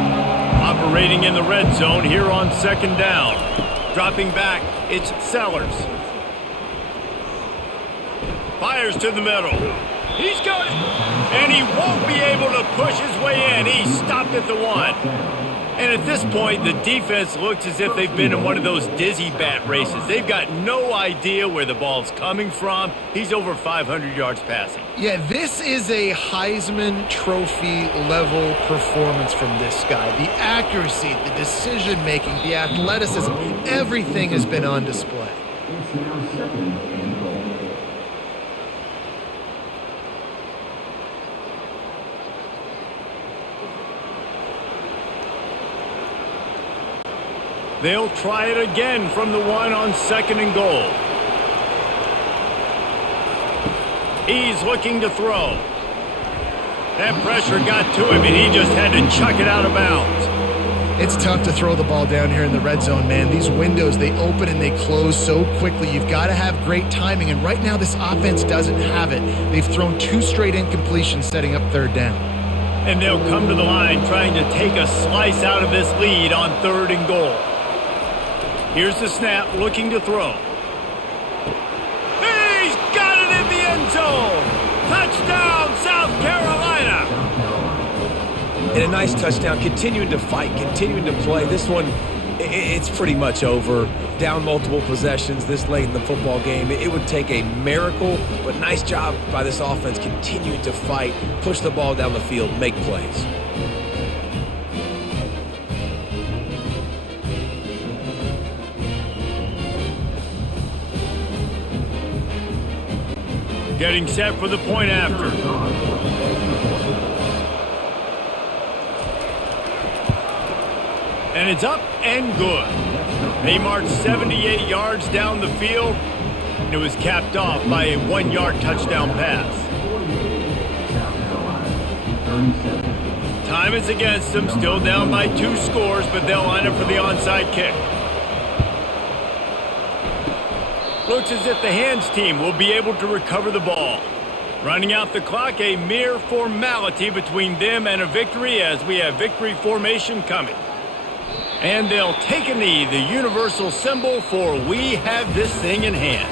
Operating in the red zone here on second down. Dropping back, it's Sellers. Fires to the middle. He's got it. And he won't be able to push his way in. He stopped at the 1. And at this point, the defense looks as if they've been in one of those dizzy bat races. They've got no idea where the ball's coming from. He's over 500 yards passing. Yeah, this is a Heisman Trophy level performance from this guy. The accuracy, the decision-making, the athleticism, everything has been on display. They'll try it again from the 1 on 2nd and goal. He's looking to throw. That pressure got to him, and he just had to chuck it out of bounds. It's tough to throw the ball down here in the red zone, man. These windows, they open and they close so quickly. You've got to have great timing, and right now this offense doesn't have it. They've thrown 2 straight incompletions setting up 3rd down. And they'll come to the line trying to take a slice out of this lead on 3rd and goal. Here's the snap, looking to throw. He's got it in the end zone! Touchdown, South Carolina! And a nice touchdown, continuing to fight, continuing to play. This one, it's pretty much over. Down multiple possessions this late in the football game. It would take a miracle, but nice job by this offense continuing to fight, push the ball down the field, make plays. Getting set for the point after. And it's up and good. They marched 78 yards down the field. And it was capped off by a 1-yard touchdown pass. Time is against them. Still down by 2 scores, but they'll line up for the onside kick. Looks as if the hands team will be able to recover the ball. Running out the clock, a mere formality between them and a victory, as we have victory formation coming. And they'll take a knee, the universal symbol for we have this thing in hand.